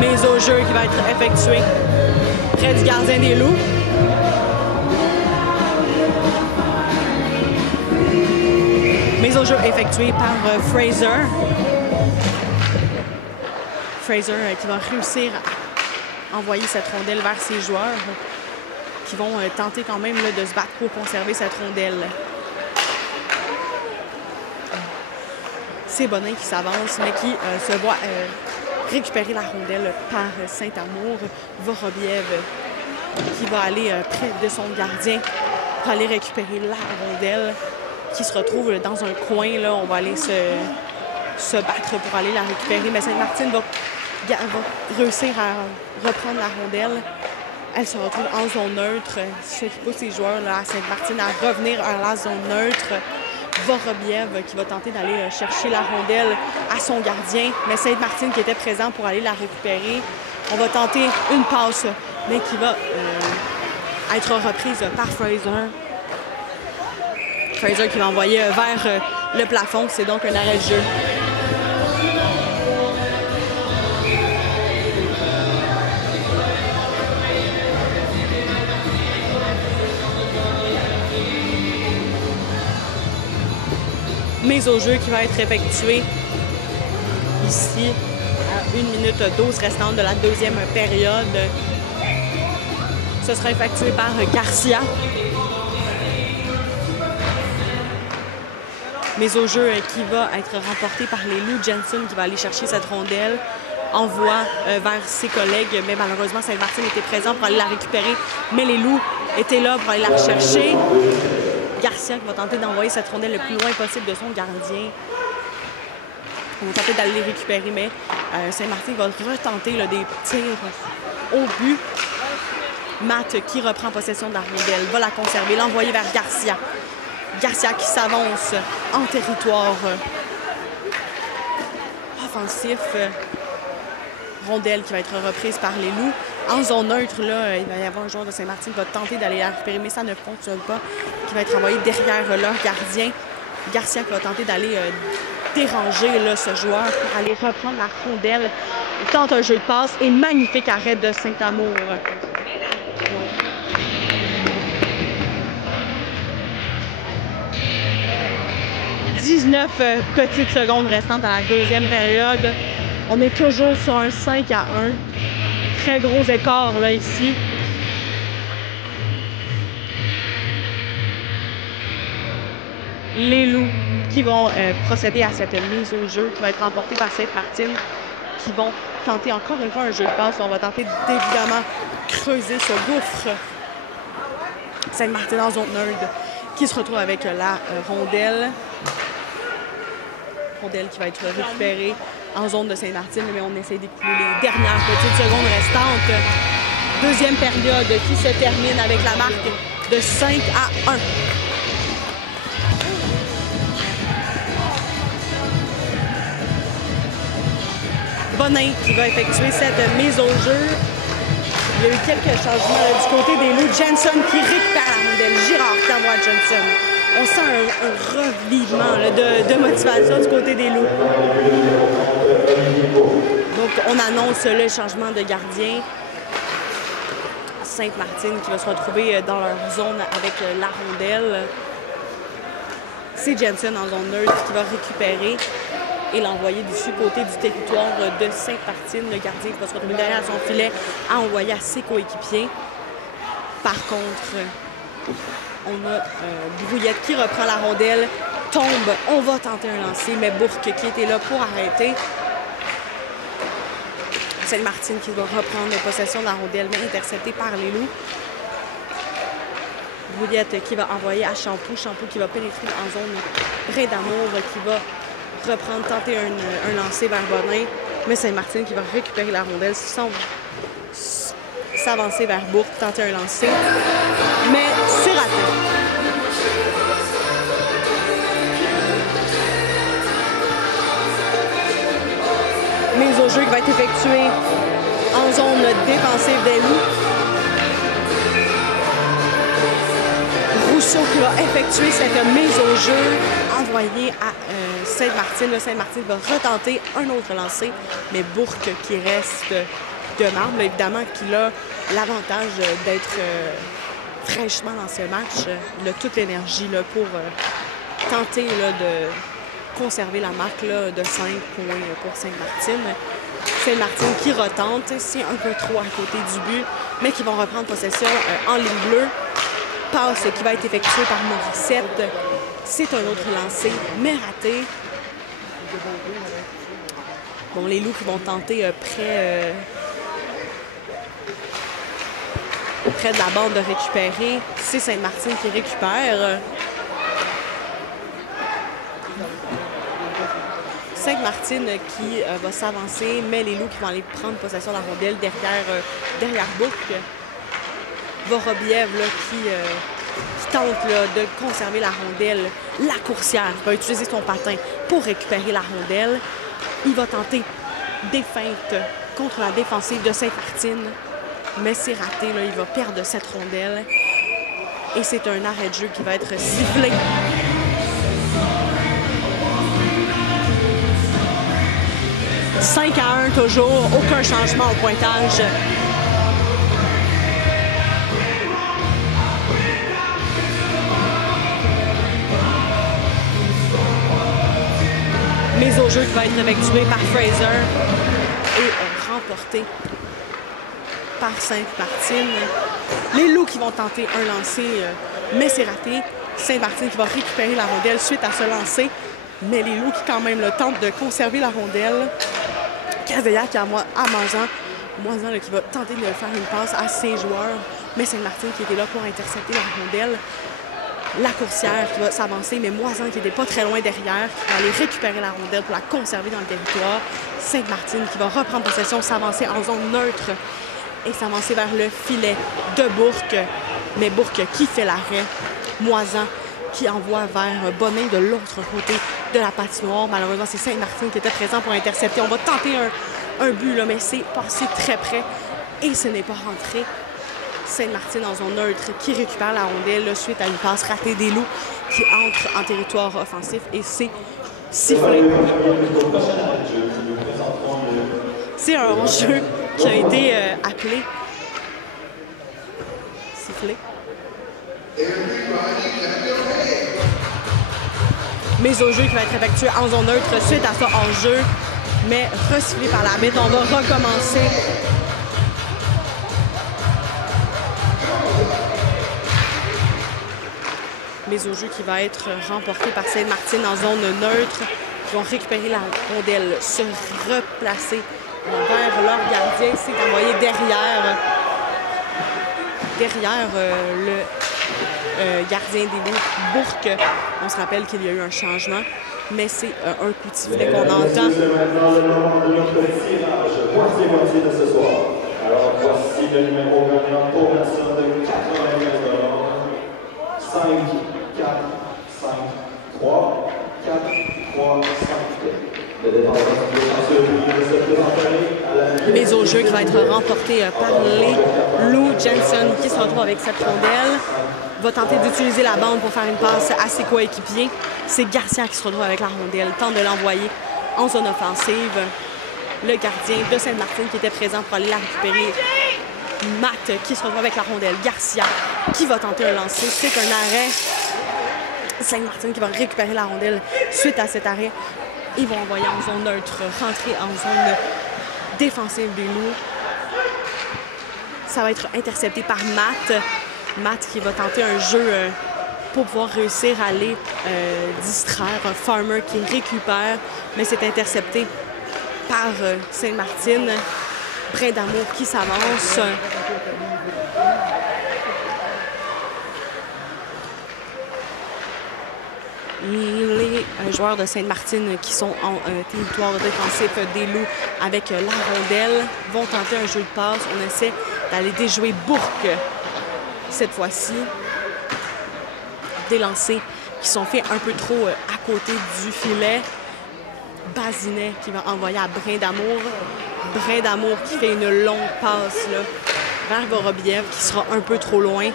Mise au jeu qui va être effectuée près du gardien des Loups. Mise au jeu effectuée par Fraser. Fraser qui va réussir à envoyer cette rondelle vers ses joueurs qui vont tenter quand même là, de se battre pour conserver cette rondelle. C'est Bonin qui s'avance, mais qui se voit récupérer la rondelle par Saint-Amour. Vorobiev qui va aller près de son gardien pour aller récupérer la rondelle qui se retrouve dans un coin. Là, on va aller se battre pour aller la récupérer, mais Sainte-Martine va réussir à reprendre la rondelle. Elle se retrouve en zone neutre, ce qui pousse ses joueurs là, à Sainte-Martine à revenir à la zone neutre. Vorobiev qui va tenter d'aller chercher la rondelle à son gardien, mais Sainte-Martine qui était présent pour aller la récupérer. On va tenter une passe, mais qui va être reprise par Fraser. Fraser qui va envoyer vers le plafond. C'est donc un arrêt de jeu. Mise au jeu qui va être effectuée ici à 1 minute 12 restante de la deuxième période. Ce sera effectué par Garcia. Mise au jeu qui va être remportée par les Loups. Jensen qui va aller chercher cette rondelle. Envoie vers ses collègues, mais malheureusement Sainte-Martine était présent pour aller la récupérer, mais les Loups étaient là pour aller la rechercher. Garcia qui va tenter d'envoyer cette rondelle le plus loin possible de son gardien. On va tenter d'aller les récupérer, mais Sainte-Martine va retenter là, des tirs au but. Matt qui reprend possession de la rondelle, va la conserver, l'envoyer vers Garcia. Garcia qui s'avance en territoire offensif. Rondelle qui va être reprise par les Loups. En zone neutre, là, il va y avoir un joueur de Sainte-Martine qui va tenter d'aller la récupérer, mais ça ne fonctionne pas. Qui va être envoyé derrière leur gardien. Garcia qui va tenter d'aller déranger là, ce joueur pour aller reprendre la rondelle. Il tente un jeu de passe et magnifique arrêt de Saint-Amour. « 19 petites secondes restantes à la deuxième période. On est toujours sur un 5-1. Très gros écart là ici. Les Loups qui vont procéder à cette mise au jeu qui va être remportée par Sainte-Martine, qui vont tenter encore une fois un jeu de passe. On va tenter d'évidemment creuser ce gouffre. Sainte-Martine en zone neutre qui se retrouve avec la rondelle. Rondelle qui va être récupérée en zone de Sainte-Martine, mais on essaie d'écouler les dernières petites secondes restantes. Deuxième période qui se termine avec la marque de 5-1. Bonin qui va effectuer cette mise au jeu. Il y a eu quelques changements là, du côté des Loups. Jensen qui récupère la rondelle. Girard qui envoie Jensen. On sent un revivement là, de motivation du côté des Loups. Donc, on annonce le changement de gardien. Sainte-Martine qui va se retrouver dans leur zone avec la rondelle. C'est Jensen en zone neutre qui va récupérer et l'envoyer du côté du territoire de Sainte-Martine. Le gardien qui va se retrouver derrière son filet à envoyer à ses coéquipiers. Par contre, on a Brouillette qui reprend la rondelle, tombe, on va tenter un lancer, mais Bourque qui était là pour arrêter. Sainte-Martine qui va reprendre possession de la rondelle, mais interceptée par les Loups. Brouillette qui va envoyer à Champoux. Champoux qui va pénétrer en zone Brin d'Amour, qui va reprendre, tenter un lancer vers Bonin. Mais Sainte-Martine qui va récupérer la rondelle, s'avancer vers Bourque, tenter un lancer. Mais c'est raté. Mise au jeu qui va être effectuée en zone défensive des Loups. Rousseau qui va effectuer cette mise au jeu envoyée à Sainte-Martine. Sainte-Martine va retenter un autre lancer, mais Bourque qui reste de marbre. Évidemment qu'il a l'avantage d'être fraîchement dans ce match. Il a toute l'énergie pour tenter de conserver la marque de 5 points pour Sainte-Martine. Sainte-Martine qui retente, c'est un peu trop à côté du but, mais qui vont reprendre possession en ligne bleue. Passe qui va être effectuée par Morissette. C'est un autre lancé, mais raté. Bon, les Loups qui vont tenter près de la bande de récupérer. C'est Sainte-Martine qui récupère. Sainte-Martine qui va s'avancer, mais les Loups qui vont aller prendre possession de la rondelle derrière Bourque. Vorobiev qui tente de conserver la rondelle. La coursière va utiliser son patin pour récupérer la rondelle. Il va tenter des feintes contre la défensive de Sainte-Martine, mais c'est raté. Il va perdre cette rondelle. Et c'est un arrêt de jeu qui va être sifflé. « 5-1 toujours, aucun changement au pointage. Mise au jeu qui va être effectuée par Fraser et remportée par Sainte-Martine. Les Loups qui vont tenter un lancer, mais c'est raté. Sainte-Martine qui va récupérer la rondelle suite à ce lancer, mais les Loups qui quand même tentent de conserver la rondelle. Caveillac à Moisan. Moisan qui va tenter de faire une passe à ses joueurs, mais Sainte-Martine qui était là pour intercepter la rondelle. La coursière qui va s'avancer, mais Moisan qui n'était pas très loin derrière, qui va aller récupérer la rondelle pour la conserver dans le territoire. Sainte-Martine qui va reprendre possession, s'avancer en zone neutre et s'avancer vers le filet de Bourque. Mais Bourque qui fait l'arrêt. Moisan qui envoie vers Bonin de l'autre côté de la patinoire. Malheureusement, c'est Sainte-Martine qui était présent pour intercepter. On va tenter un but, là, mais c'est passé très près et ce n'est pas rentré. Sainte-Martine en zone neutre qui récupère la rondelle suite à une passe ratée des Loups qui entre en territoire offensif et c'est sifflé. C'est un hors-jeu qui a été appelé. Sifflé. Mise au jeu qui va être effectuée en zone neutre suite à ça hors-jeu, mais resifflé par l'arbitre. On va recommencer. Mise au jeu qui va être remportée par Sainte-Martine en zone neutre. Ils vont récupérer la rondelle, se replacer vers leur gardien. C'est envoyé derrière le gardien des Loups, Bourque. On se rappelle qu'il y a eu un changement, mais c'est un coup de sifflet qu'on entend. C'est maintenant le moment de notre tirage moitié de ce soir. Alors voici le numéro gagnant pour la somme de 95 $. 5, 4, 5, 3, 4, 3, 5. Le défenseur de cette mise au jeu qui va être remportée par les Loups. Jensen qui se retrouve avec cette rondelle va tenter d'utiliser la bande pour faire une passe à ses coéquipiers. C'est Garcia qui se retrouve avec la rondelle, tente de l'envoyer en zone offensive. Le gardien de Sainte-Martine qui était présent pour aller la récupérer. Matt qui se retrouve avec la rondelle. Garcia qui va tenter un lancer. C'est un arrêt. Sainte-Martine qui va récupérer la rondelle suite à cet arrêt. Ils vont envoyer en zone neutre, rentrer en zone défensive des Loups. Ça va être intercepté par Matt. Matt qui va tenter un jeu pour pouvoir réussir à aller distraire Farmer qui récupère, mais c'est intercepté par Sainte-Martine. Brindamour qui s'avance. Les joueurs de Sainte-Martine qui sont en territoire défensif des Loups avec la rondelle vont tenter un jeu de passe. On essaie d'aller déjouer Bourque cette fois-ci. Des lancers qui sont faits un peu trop à côté du filet. Bazinet qui va envoyer à Brindamour. Brindamour qui fait une longue passe là, vers Vorobiev qui sera un peu trop loin.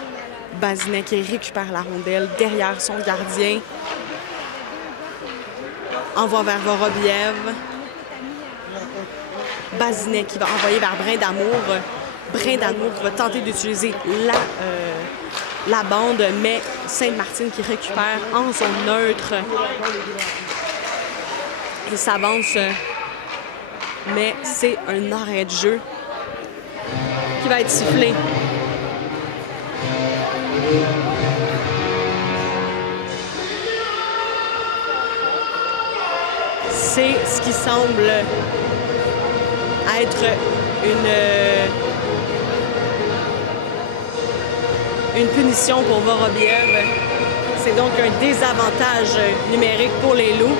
Bazinet qui récupère la rondelle derrière son gardien. Envoie vers Vorobiev. Bazinet qui va envoyer vers Brindamour. Brindamour qui va tenter d'utiliser la bande, mais Sainte-Martine qui récupère en zone neutre. Il s'avance, mais c'est un arrêt de jeu qui va être sifflé. C'est ce qui semble être une punition pour Vorobiev. C'est donc un désavantage numérique pour les Loups.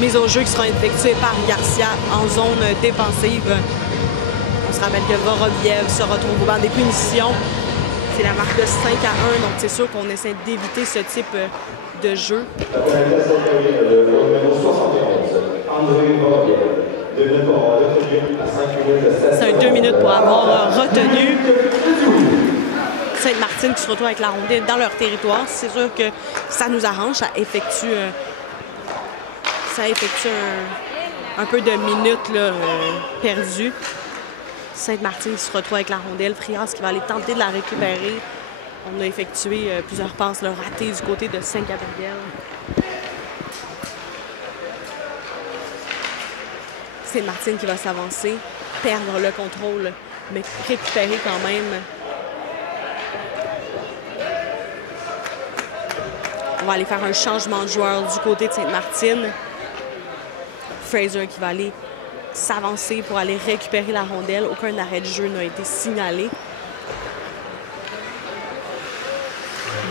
Mise au jeu qui sera effectuée par Garcia en zone défensive. On se rappelle que Vorobiev se retrouve au banc des punitions. C'est la marque de 5-1, donc c'est sûr qu'on essaie d'éviter ce type de jeu. La pénalisation le numéro 71, André Vorobiev. 2 minutes pour avoir retenu à 5 minutes de 7. C'est un 2 minutes pour avoir retenu. Sainte-Martine qui se retrouve avec la rondelle dans leur territoire. C'est sûr que ça nous arrange, ça effectue un peu de minutes là, perdues. Sainte-Martine qui se retrouve avec la rondelle. Frias qui va aller tenter de la récupérer. On a effectué plusieurs passes là, ratées du côté de Saint-Gabriel. Sainte-Martine qui va s'avancer, perdre le contrôle, mais récupérer quand même. On va aller faire un changement de joueur du côté de Sainte-Martine. Fraser qui va aller s'avancer pour aller récupérer la rondelle. Aucun arrêt de jeu n'a été signalé.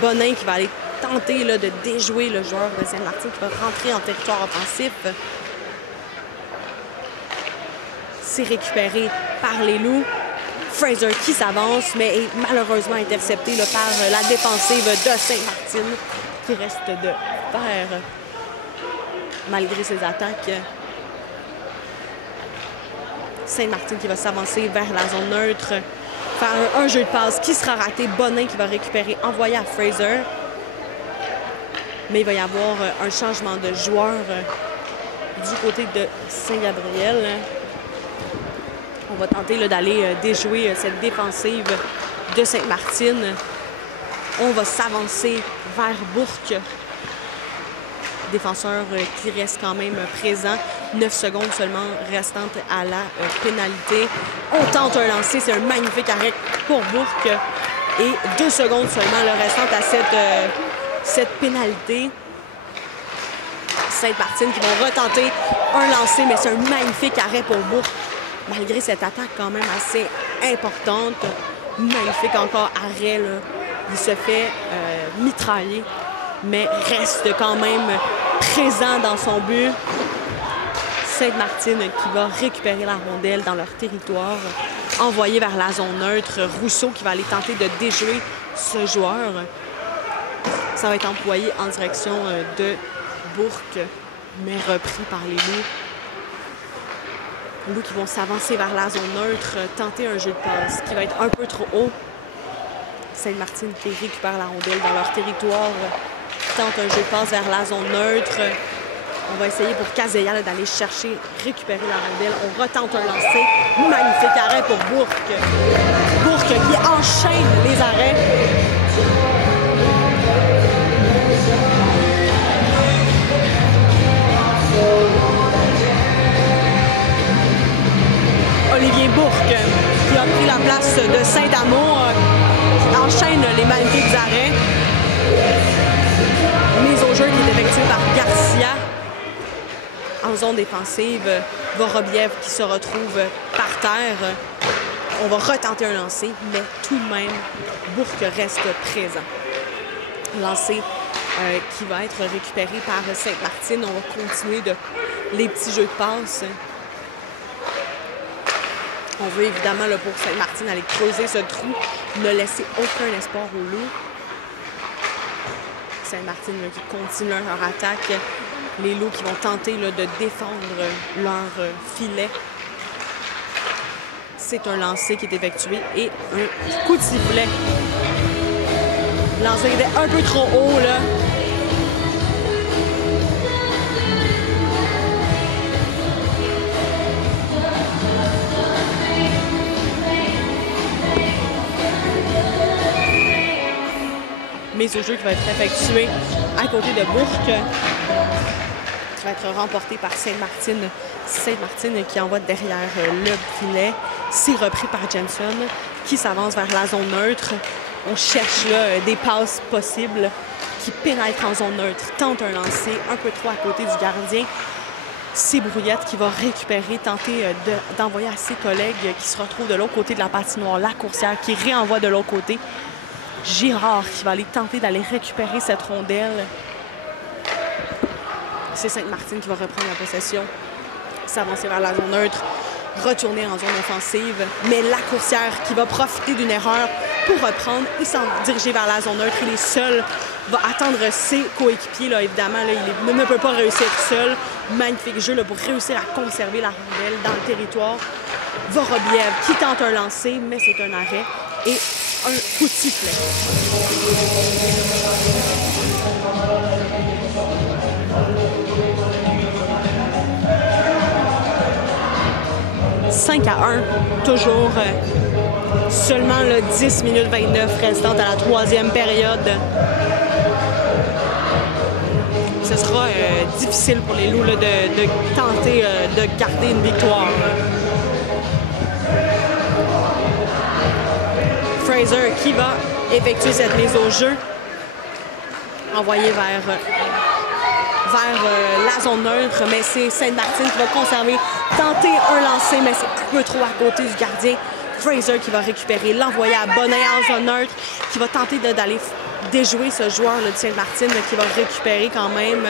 Bonin qui va aller tenter là, de déjouer le joueur de Sainte-Martine qui va rentrer en territoire offensif. C'est récupéré par les Loups. Fraser qui s'avance, mais est malheureusement intercepté là, par la défensive de Sainte-Martine qui reste de fer malgré ses attaques. Sainte-Martine qui va s'avancer vers la zone neutre, faire un jeu de passe qui sera raté. Bonin qui va récupérer, envoyer à Fraser. Mais il va y avoir un changement de joueur du côté de Saint-Gabriel. On va tenter d'aller déjouer cette défensive de Sainte-Martine. On va s'avancer vers Bourque. Défenseur qui reste quand même présent. 9 secondes seulement restantes à la pénalité. On tente un lancer, c'est un magnifique arrêt pour Bourque. Et 2 secondes seulement le restant à cette pénalité. Sainte-Martine qui vont retenter un lancer, mais c'est un magnifique arrêt pour Bourque. Malgré cette attaque quand même assez importante. Magnifique encore arrêt, là. Il se fait mitrailler, mais reste quand même présent dans son but. Sainte-Martine qui va récupérer la rondelle dans leur territoire, envoyé vers la zone neutre. Rousseau qui va aller tenter de déjouer ce joueur. Ça va être employé en direction de Bourque, mais repris par les Loups. Les Loups qui vont s'avancer vers la zone neutre, tenter un jeu de passe qui va être un peu trop haut. Sainte-Martine qui récupère la rondelle dans leur territoire, tente un jeu de passe vers la zone neutre. On va essayer pour Kazeya d'aller chercher, récupérer la rondelle. On retente un lancer. Magnifique arrêt pour Bourque. Bourque qui enchaîne les arrêts. Olivier Bourque qui a pris la place de Saint-Amour, enchaîne les magnifiques arrêts. Mise au jeu qui est effectuée par Garcia. en zone défensive. Vorobiev qui se retrouve par terre. On va retenter un lancer, mais tout de même, Bourque reste présent. Lancer qui va être récupéré par Sainte-Martine. On va continuer les petits jeux de passe. On veut évidemment là, pour Sainte-Martine aller creuser ce trou, ne laisser aucun espoir aux Loups. Sainte-Martine qui continue leur attaque. Les Loups qui vont tenter là, de défendre leur filet. C'est un lancer qui est effectué et un coup de sifflet. Lancer qui était un peu trop haut là. Mise au jeu qui va être effectuée à côté de Bourque, qui va être remporté par Sainte-Martine. Sainte-Martine qui envoie derrière le filet. C'est repris par Jensen qui s'avance vers la zone neutre. On cherche là, des passes possibles qui pénètrent en zone neutre. Tente un lancer un peu trop à côté du gardien. C'est Brouillette qui va récupérer, tenter d'envoyer à ses collègues qui se retrouvent de l'autre côté de la patinoire. La coursière qui réenvoie de l'autre côté. Girard qui va aller tenter d'aller récupérer cette rondelle. C'est Sainte-Martine qui va reprendre la possession, s'avancer vers la zone neutre, retourner en zone offensive. Mais la coursière qui va profiter d'une erreur pour reprendre et s'en diriger vers la zone neutre. Il est seul, va attendre ses coéquipiers. Là, évidemment, là, il ne peut pas réussir seul. Magnifique jeu là, pour réussir à conserver la rondelle dans le territoire. Vorobiev qui tente un lancer, mais c'est un arrêt. Et un coup de sifflet. 5-1, toujours seulement le 10 minutes 29 restantes à la troisième période. Ce sera difficile pour les Loups là, de tenter de garder une victoire. Fraser qui va effectuer cette mise au jeu, envoyé vers la zone neutre, mais c'est Sainte-Martine qui va conserver, tenter un lancer, mais c'est un peu trop à côté du gardien. Fraser qui va récupérer, l'envoyer à Bonnet en zone neutre, qui va tenter d'aller déjouer ce joueur là, de Sainte-Martine, qui va récupérer quand même.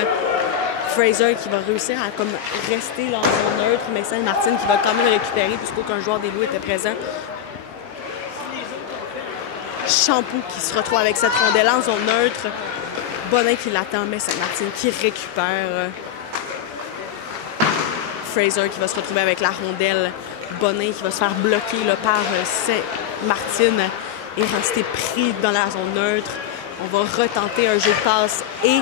Fraser qui va réussir à comme, rester là, en zone neutre, mais Sainte-Martine qui va quand même récupérer puisqu'aucun joueur des Loups était présent. Champoux qui se retrouve avec cette rondelle en zone neutre. Bonnet qui l'attend, mais Sainte-Martine qui récupère. Fraser qui va se retrouver avec la rondelle. Bonnet qui va se faire bloquer là, par Sainte-Martine et rester pris dans la zone neutre. On va retenter un jeu de passe et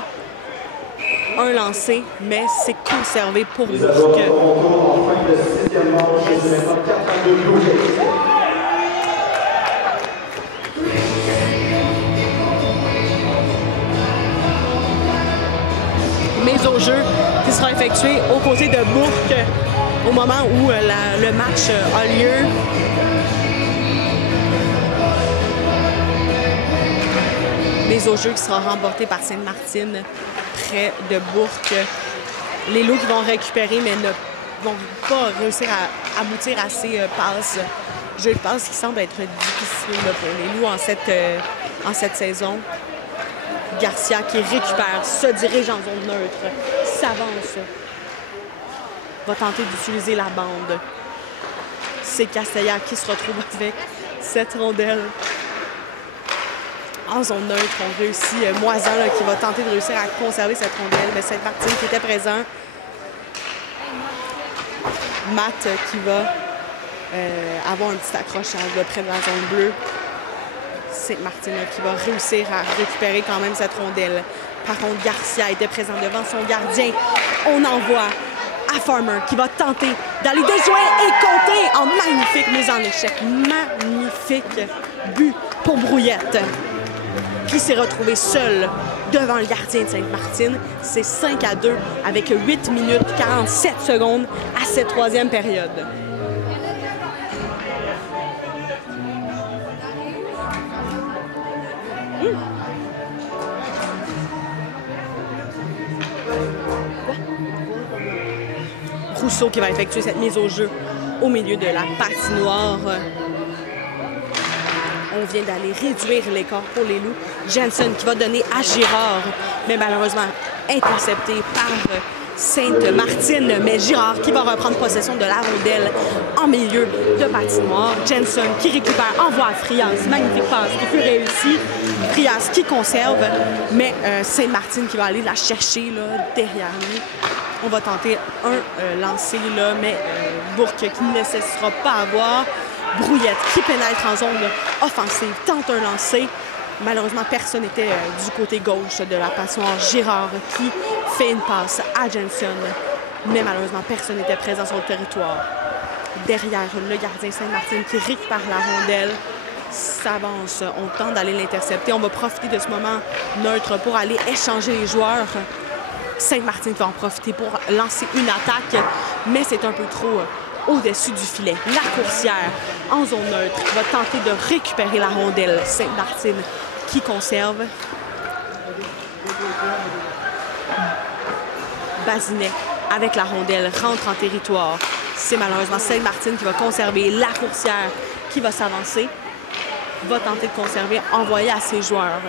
un lancer, mais c'est conservé pour Bourque. En fin de 6e manche, c'est maintenant 4-2 Blue Jays. Mise au jeu qui sera effectuée aux côtés de Bourque au moment où le match a lieu. Mise au jeu qui sera remportée par Sainte-Martine près de Bourque. Les Loups qui vont récupérer mais ne vont pas réussir à aboutir à ces passes. Jeu de passe qui semble être difficile pour les Loups en cette saison. Garcia qui récupère, se dirige en zone neutre, s'avance, va tenter d'utiliser la bande. C'est Castellar qui se retrouve avec cette rondelle en zone neutre. On réussit Moisan là, qui va tenter de réussir à conserver cette rondelle, mais Sainte-Martine qui était présent. Matt qui va avoir un petit accrochage là, près de la zone bleue. Sainte-Martine qui va réussir à récupérer quand même cette rondelle. Par contre, Garcia était présent devant son gardien. On envoie à Farmer qui va tenter d'aller déjouer et compter en magnifique mise en échec. Magnifique but pour Brouillette qui s'est retrouvé seul devant le gardien de Sainte-Martine. C'est 5-2 avec 8 minutes 47 secondes à cette troisième période. Rousseau qui va effectuer cette mise au jeu au milieu de la patinoire. On vient d'aller réduire l'écart pour les Loups. Jensen qui va donner à Girard, mais malheureusement intercepté par Sainte-Martine. Mais Girard qui va reprendre possession de la rondelle en milieu de patinoire. Jensen qui récupère, envoie à Frias. Magnifique passe qui fut réussi. Frias qui conserve, mais Sainte-Martine qui va aller la chercher là, derrière lui. On va tenter un lancer, là, mais Bourque qui ne cessera pas à voir. Brouillette qui pénètre en zone offensive, tente un lancer. Malheureusement, personne n'était du côté gauche de la patinoire. Girard qui fait une passe à Jensen, mais malheureusement, personne n'était présent sur le territoire. Derrière le gardien Sainte-Martine qui récupère la rondelle, s'avance. On tente d'aller l'intercepter. On va profiter de ce moment neutre pour aller échanger les joueurs. Sainte-Martine va en profiter pour lancer une attaque, mais c'est un peu trop au-dessus du filet. La coursière en zone neutre va tenter de récupérer la rondelle. Sainte-Martine qui conserve. Bazinet avec la rondelle rentre en territoire. C'est malheureusement Sainte-Martine qui va conserver. La coursière qui va s'avancer. Va tenter de conserver, envoyer à ses joueurs.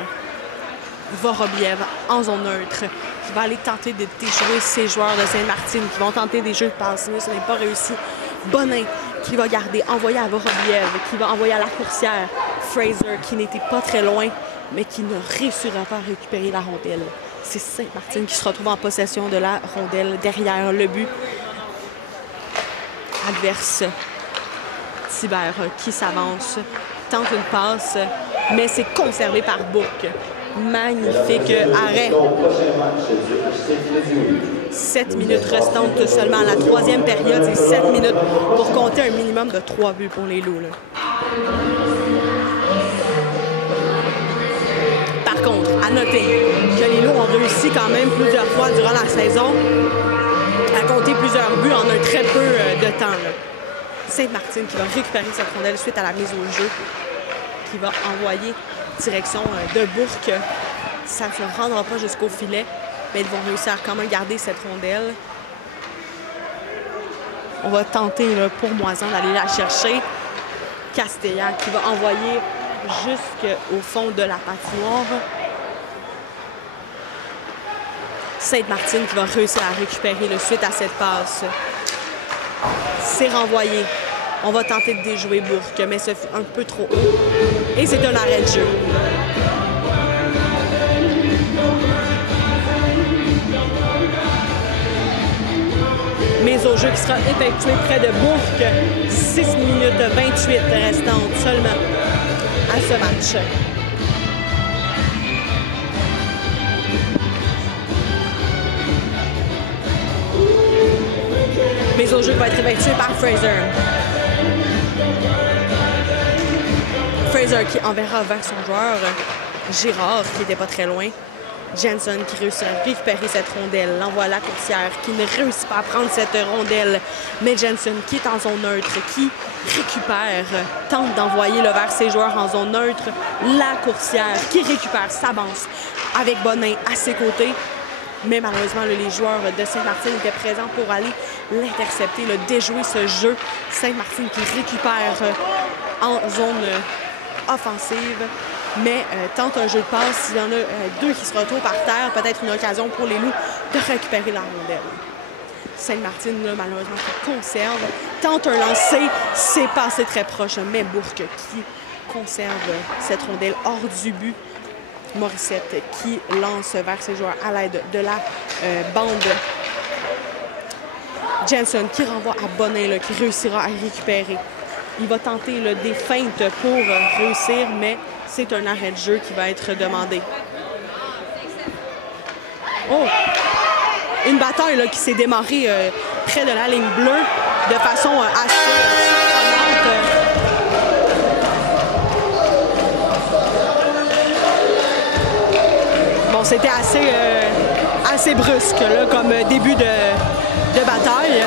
Vorobiev en zone neutre qui va aller tenter de déjouer ses joueurs de Sainte-Martine qui vont tenter des jeux de passe, mais ce n'est pas réussi. Bonin qui va garder, envoyer à Vorobiev, qui va envoyer à la coursière. Fraser qui n'était pas très loin, mais qui ne réussira pas à récupérer la rondelle. C'est Sainte-Martine qui se retrouve en possession de la rondelle derrière le but adverse. Thibert qui s'avance, tente une passe, mais c'est conservé par Bourque. Magnifique arrêt. 7 minutes restantes seulement à la troisième période. C'est 7 minutes pour compter un minimum de 3 buts pour les Loups. Là. Par contre, à noter que les Loups ont réussi quand même plusieurs fois durant la saison à compter plusieurs buts en un très peu de temps. Là. Sainte-Martine qui va récupérer cette rondelle suite à la mise au jeu, qui va envoyer direction de Bourque. Ça ne se rendra pas jusqu'au filet, mais ils vont réussir à quand même garder cette rondelle. On va tenter là, pour Moisan d'aller la chercher. Castellan qui va envoyer jusqu'au fond de la patinoire. Sainte-Martine qui va réussir à récupérer le suite à cette passe. C'est renvoyé. On va tenter de déjouer Bourque, mais ce fut un peu trop haut. Et c'est un arrêt de jeu. Mise au jeu qui sera effectuée près de Bourque. 6 minutes 28 restantes seulement à ce match. Mise au jeu va être effectuée par Fraser. Fraser qui enverra vers son joueur. Girard qui n'était pas très loin. Jensen qui réussit à récupérer cette rondelle. L'envoie à la coursière qui ne réussit pas à prendre cette rondelle. Mais Jensen qui est en zone neutre, qui récupère, tente d'envoyer vers ses joueurs en zone neutre. La coursière qui récupère, s'avance avec Bonin à ses côtés. Mais malheureusement, les joueurs de Sainte-Martine étaient présents pour aller l'intercepter, déjouer ce jeu. Sainte-Martine qui récupère en zone offensive, mais tente un jeu de passe. Il y en a deux qui se retrouvent par terre. Peut-être une occasion pour les Loups de récupérer la rondelle. Sainte-Martine, malheureusement, qui conserve. Tente un lancer. C'est passé très proche, mais Bourque qui conserve cette rondelle hors du but. Morissette qui lance vers ses joueurs à l'aide de la bande. Jensen qui renvoie à Bonin, qui réussira à récupérer. Il va tenter des feintes pour réussir, mais c'est un arrêt de jeu qui va être demandé. Oh! Une bataille qui s'est démarrée près de la ligne bleue de façon assez surprenante. Bon, c'était assez brusque comme début de bataille.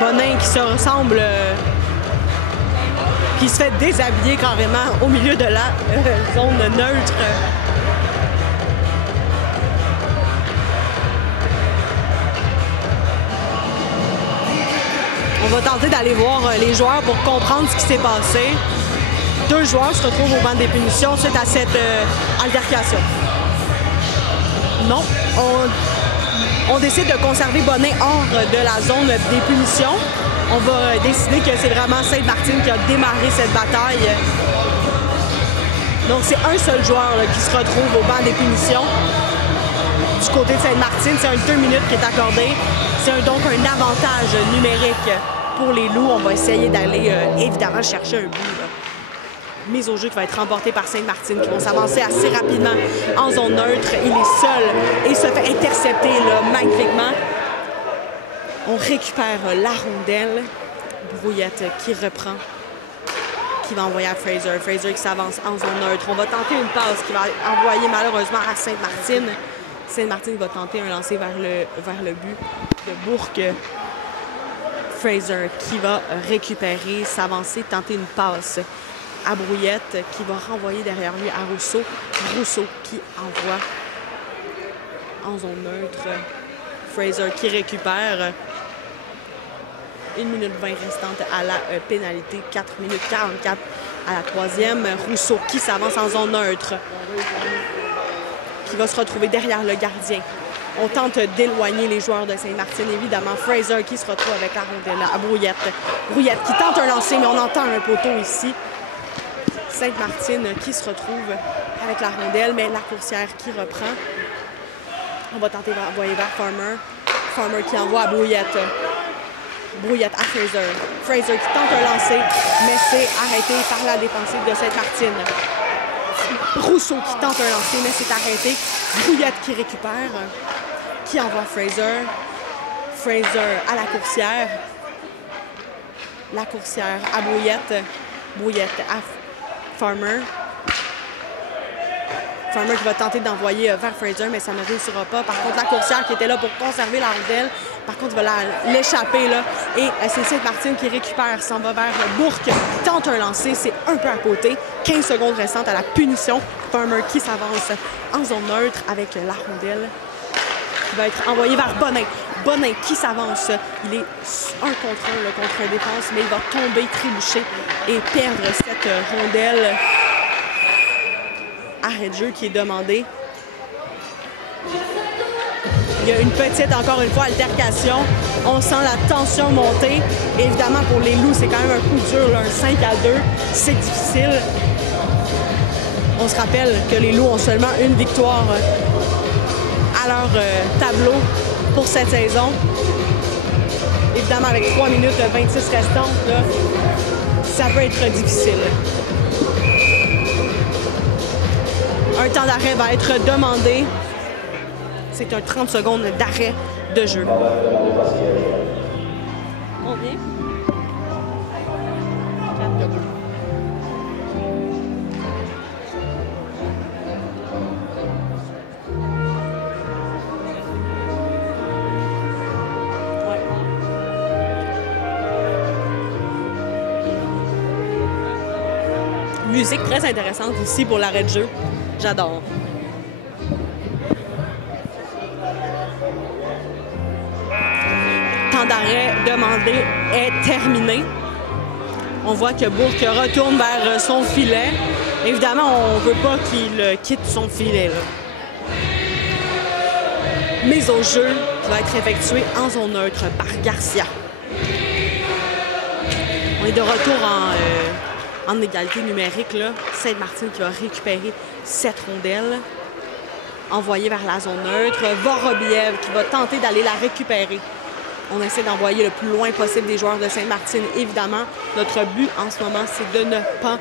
Bonin qui se ressemble qui se fait déshabiller carrément au milieu de la zone neutre. On va tenter d'aller voir les joueurs pour comprendre ce qui s'est passé. 2 joueurs se retrouvent au banc des punitions suite à cette altercation. Non, on décide de conserver Bonnet hors de la zone des punitions. On va décider que c'est vraiment Sainte-Martine qui a démarré cette bataille. Donc c'est un seul joueur là, qui se retrouve au banc des punitions. Du côté de Sainte-Martine, c'est un 2 minutes qui est accordé. C'est donc un avantage numérique pour les Loups. On va essayer d'aller évidemment chercher un but. Là. Mise au jeu qui va être remportée par Sainte-Martine, qui vont s'avancer assez rapidement en zone neutre. Il est seul et il se fait intercepter là, magnifiquement. On récupère la rondelle. Brouillette qui reprend, qui va envoyer à Fraser. Fraser qui s'avance en zone neutre. On va tenter une passe qui va envoyer malheureusement à Sainte-Martine. Sainte-Martine va tenter un lancer vers le but de Bourque. Fraser qui va récupérer, s'avancer, tenter une passe à Brouillette qui va renvoyer derrière lui à Rousseau. Rousseau qui envoie en zone neutre. Fraser qui récupère. 1 minute 20 restante à la pénalité. 4 minutes 44 à la 3e. Rousseau qui s'avance en zone neutre. Qui va se retrouver derrière le gardien. On tente d'éloigner les joueurs de Sainte-Martine, évidemment. Fraser qui se retrouve avec la rondelle à Brouillette. Brouillette qui tente un lancer, mais on entend un poteau ici. Sainte-Martine qui se retrouve avec la rondelle, mais la coursière qui reprend. On va tenter d'envoyer vers Farmer. Farmer qui envoie à Brouillette. Brouillette à Fraser. Fraser qui tente un lancer, mais c'est arrêté par la défensive de Sainte-Martine. Rousseau qui tente un lancer, mais c'est arrêté. Brouillette qui récupère, qui envoie Fraser. Fraser à la coursière. La coursière à Brouillette. Brouillette à Farmer. Farmer qui va tenter d'envoyer vers Fraser, mais ça ne réussira pas. Par contre, la coursière qui était là pour conserver la rondelle, par contre, il va l'échapper là. Et c'est Sainte-Martine qui récupère, s'en va vers Bourque, tente un lancer, c'est un peu à côté. 15 secondes restantes à la punition. Farmer qui s'avance en zone neutre avec la rondelle. Il va être envoyé vers Bonnet. Bonnet qui s'avance. Il est 1 contre 1 là, contre défense, mais il va tomber, trébucher et perdre cette rondelle. Arrêt de jeu qui est demandé. Il y a une petite, encore une fois, altercation. On sent la tension monter. Et évidemment, pour les Loups, c'est quand même un coup dur, là, un 5-2. C'est difficile. On se rappelle que les Loups ont seulement une victoire à leur tableau pour cette saison. Évidemment, avec 3 minutes 26 restantes, là, ça peut être difficile. Un temps d'arrêt va être demandé. C'est un 30 secondes d'arrêt de jeu. Combien? 4-2. Musique très intéressante ici pour l'arrêt de jeu. J'adore. Temps d'arrêt demandé est terminé. On voit que Bourque retourne vers son filet. Évidemment, on ne veut pas qu'il quitte son filet. Là. Mise au jeu qui va être effectuée en zone neutre par Garcia. On est de retour en égalité numérique. Sainte-Martine qui va récupérer cette rondelle. Envoyée vers la zone neutre. Vorobiev qui va tenter d'aller la récupérer. On essaie d'envoyer le plus loin possible des joueurs de Sainte-Martine. Évidemment, notre but en ce moment, c'est de ne pas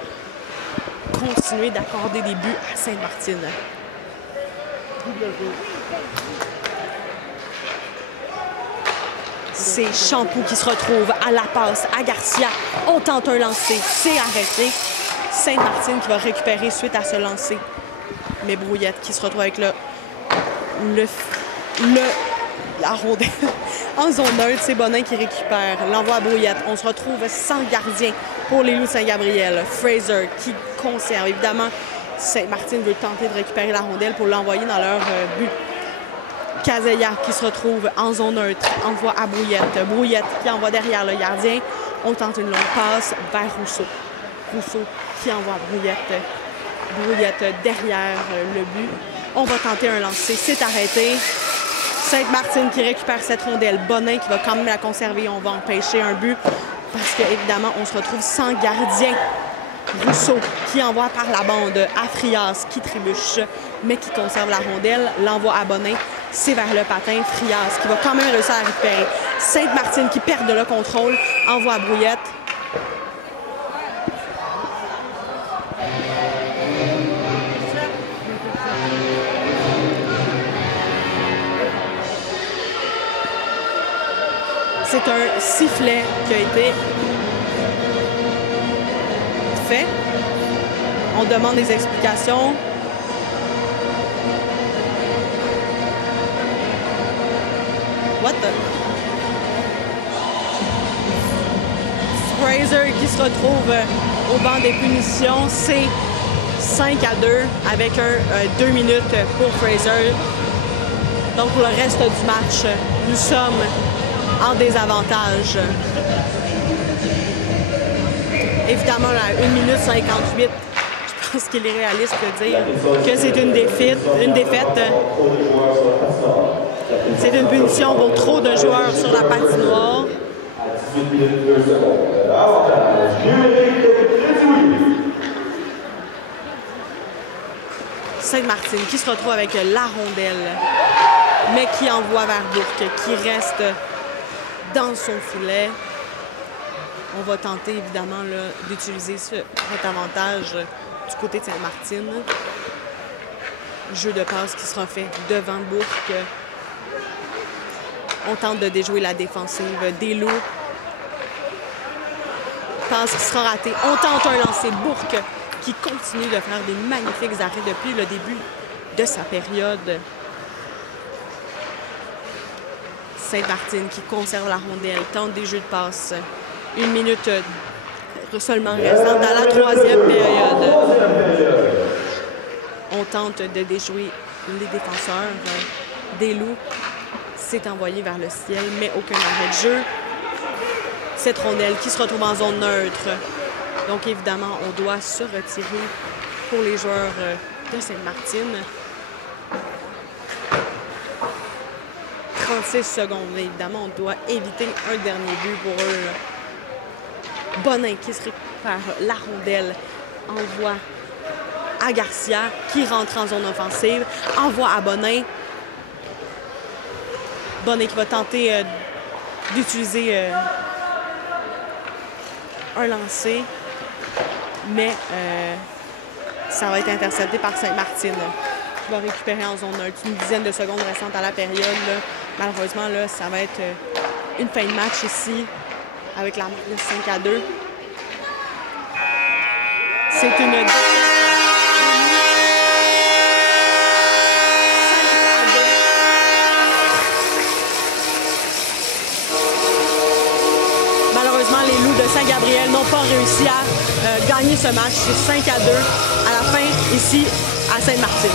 continuer d'accorder des buts à Sainte-Martine. C'est Champoux qui se retrouve à la passe à Garcia. On tente un lancer, c'est arrêté. Sainte-Martine qui va récupérer suite à ce lancer. Mais Brouillette qui se retrouve avec la rondelle en zone neutre. C'est Bonin qui récupère. L'envoie à Brouillette. On se retrouve sans gardien pour les Loups de Saint-Gabriel. Fraser qui conserve. Évidemment, Sainte-Martine veut tenter de récupérer la rondelle pour l'envoyer dans leur but. Kazeya qui se retrouve en zone neutre. Envoie à Brouillette. Brouillette qui envoie derrière le gardien. On tente une longue passe vers Rousseau. Rousseau qui envoie à Brouillette. Brouillette derrière le but. On va tenter un lancer. C'est arrêté. Sainte-Martine qui récupère cette rondelle. Bonin qui va quand même la conserver. On va empêcher un but parce qu'évidemment, on se retrouve sans gardien. Rousseau qui envoie par la bande à Frias qui trébuche, mais qui conserve la rondelle. L'envoie à Bonin. C'est vers le patin. Frias qui va quand même réussir à récupérer. Sainte-Martine qui perd le contrôle. Envoie à Brouillette. C'est un sifflet qui a été fait. On demande des explications. What the? Fraser qui se retrouve au banc des punitions. C'est 5-2 avec 2 minutes pour Fraser. Donc pour le reste du match, nous sommes en désavantage. Évidemment, à 1 minute 58, je pense qu'il est réaliste de dire que c'est une défaite. C'est une punition pour trop de joueurs sur la patinoire. Sainte-Martine qui se retrouve avec la rondelle, mais qui envoie vers Bourque, qui reste dans son filet. On va tenter évidemment d'utiliser cet avantage du côté de Sainte-Martine. Jeu de passe qui sera fait devant Bourque. On tente de déjouer la défensive des Loups. Passe qui sera ratée. On tente un lancer. Bourque qui continue de faire des magnifiques arrêts depuis le début de sa période. Sainte-Martine qui conserve la rondelle, tente des jeux de passe. 1 minute seulement restante dans la 3e période. On tente de déjouer les défenseurs des Loups. C'est envoyé vers le ciel, mais aucun arrêt de jeu. Cette rondelle qui se retrouve en zone neutre. Donc évidemment, on doit se retirer pour les joueurs de Sainte-Martine. 36 secondes. Évidemment, on doit éviter un dernier but pour eux. Bonin qui se récupère la rondelle. Envoie à Garcia qui rentre en zone offensive. Envoie à Bonin. Bonin qui va tenter d'utiliser un lancer. Mais ça va être intercepté par Sainte-Martine. Qui va récupérer en zone neutre. Une dizaine de secondes restantes à la période. Là. Malheureusement, là, ça va être une fin de match ici avec la marque de 5-2. C'est une... Malheureusement, les Loups de Saint-Gabriel n'ont pas réussi à gagner ce match. C'est 5-2 à la fin ici à Sainte-Martine.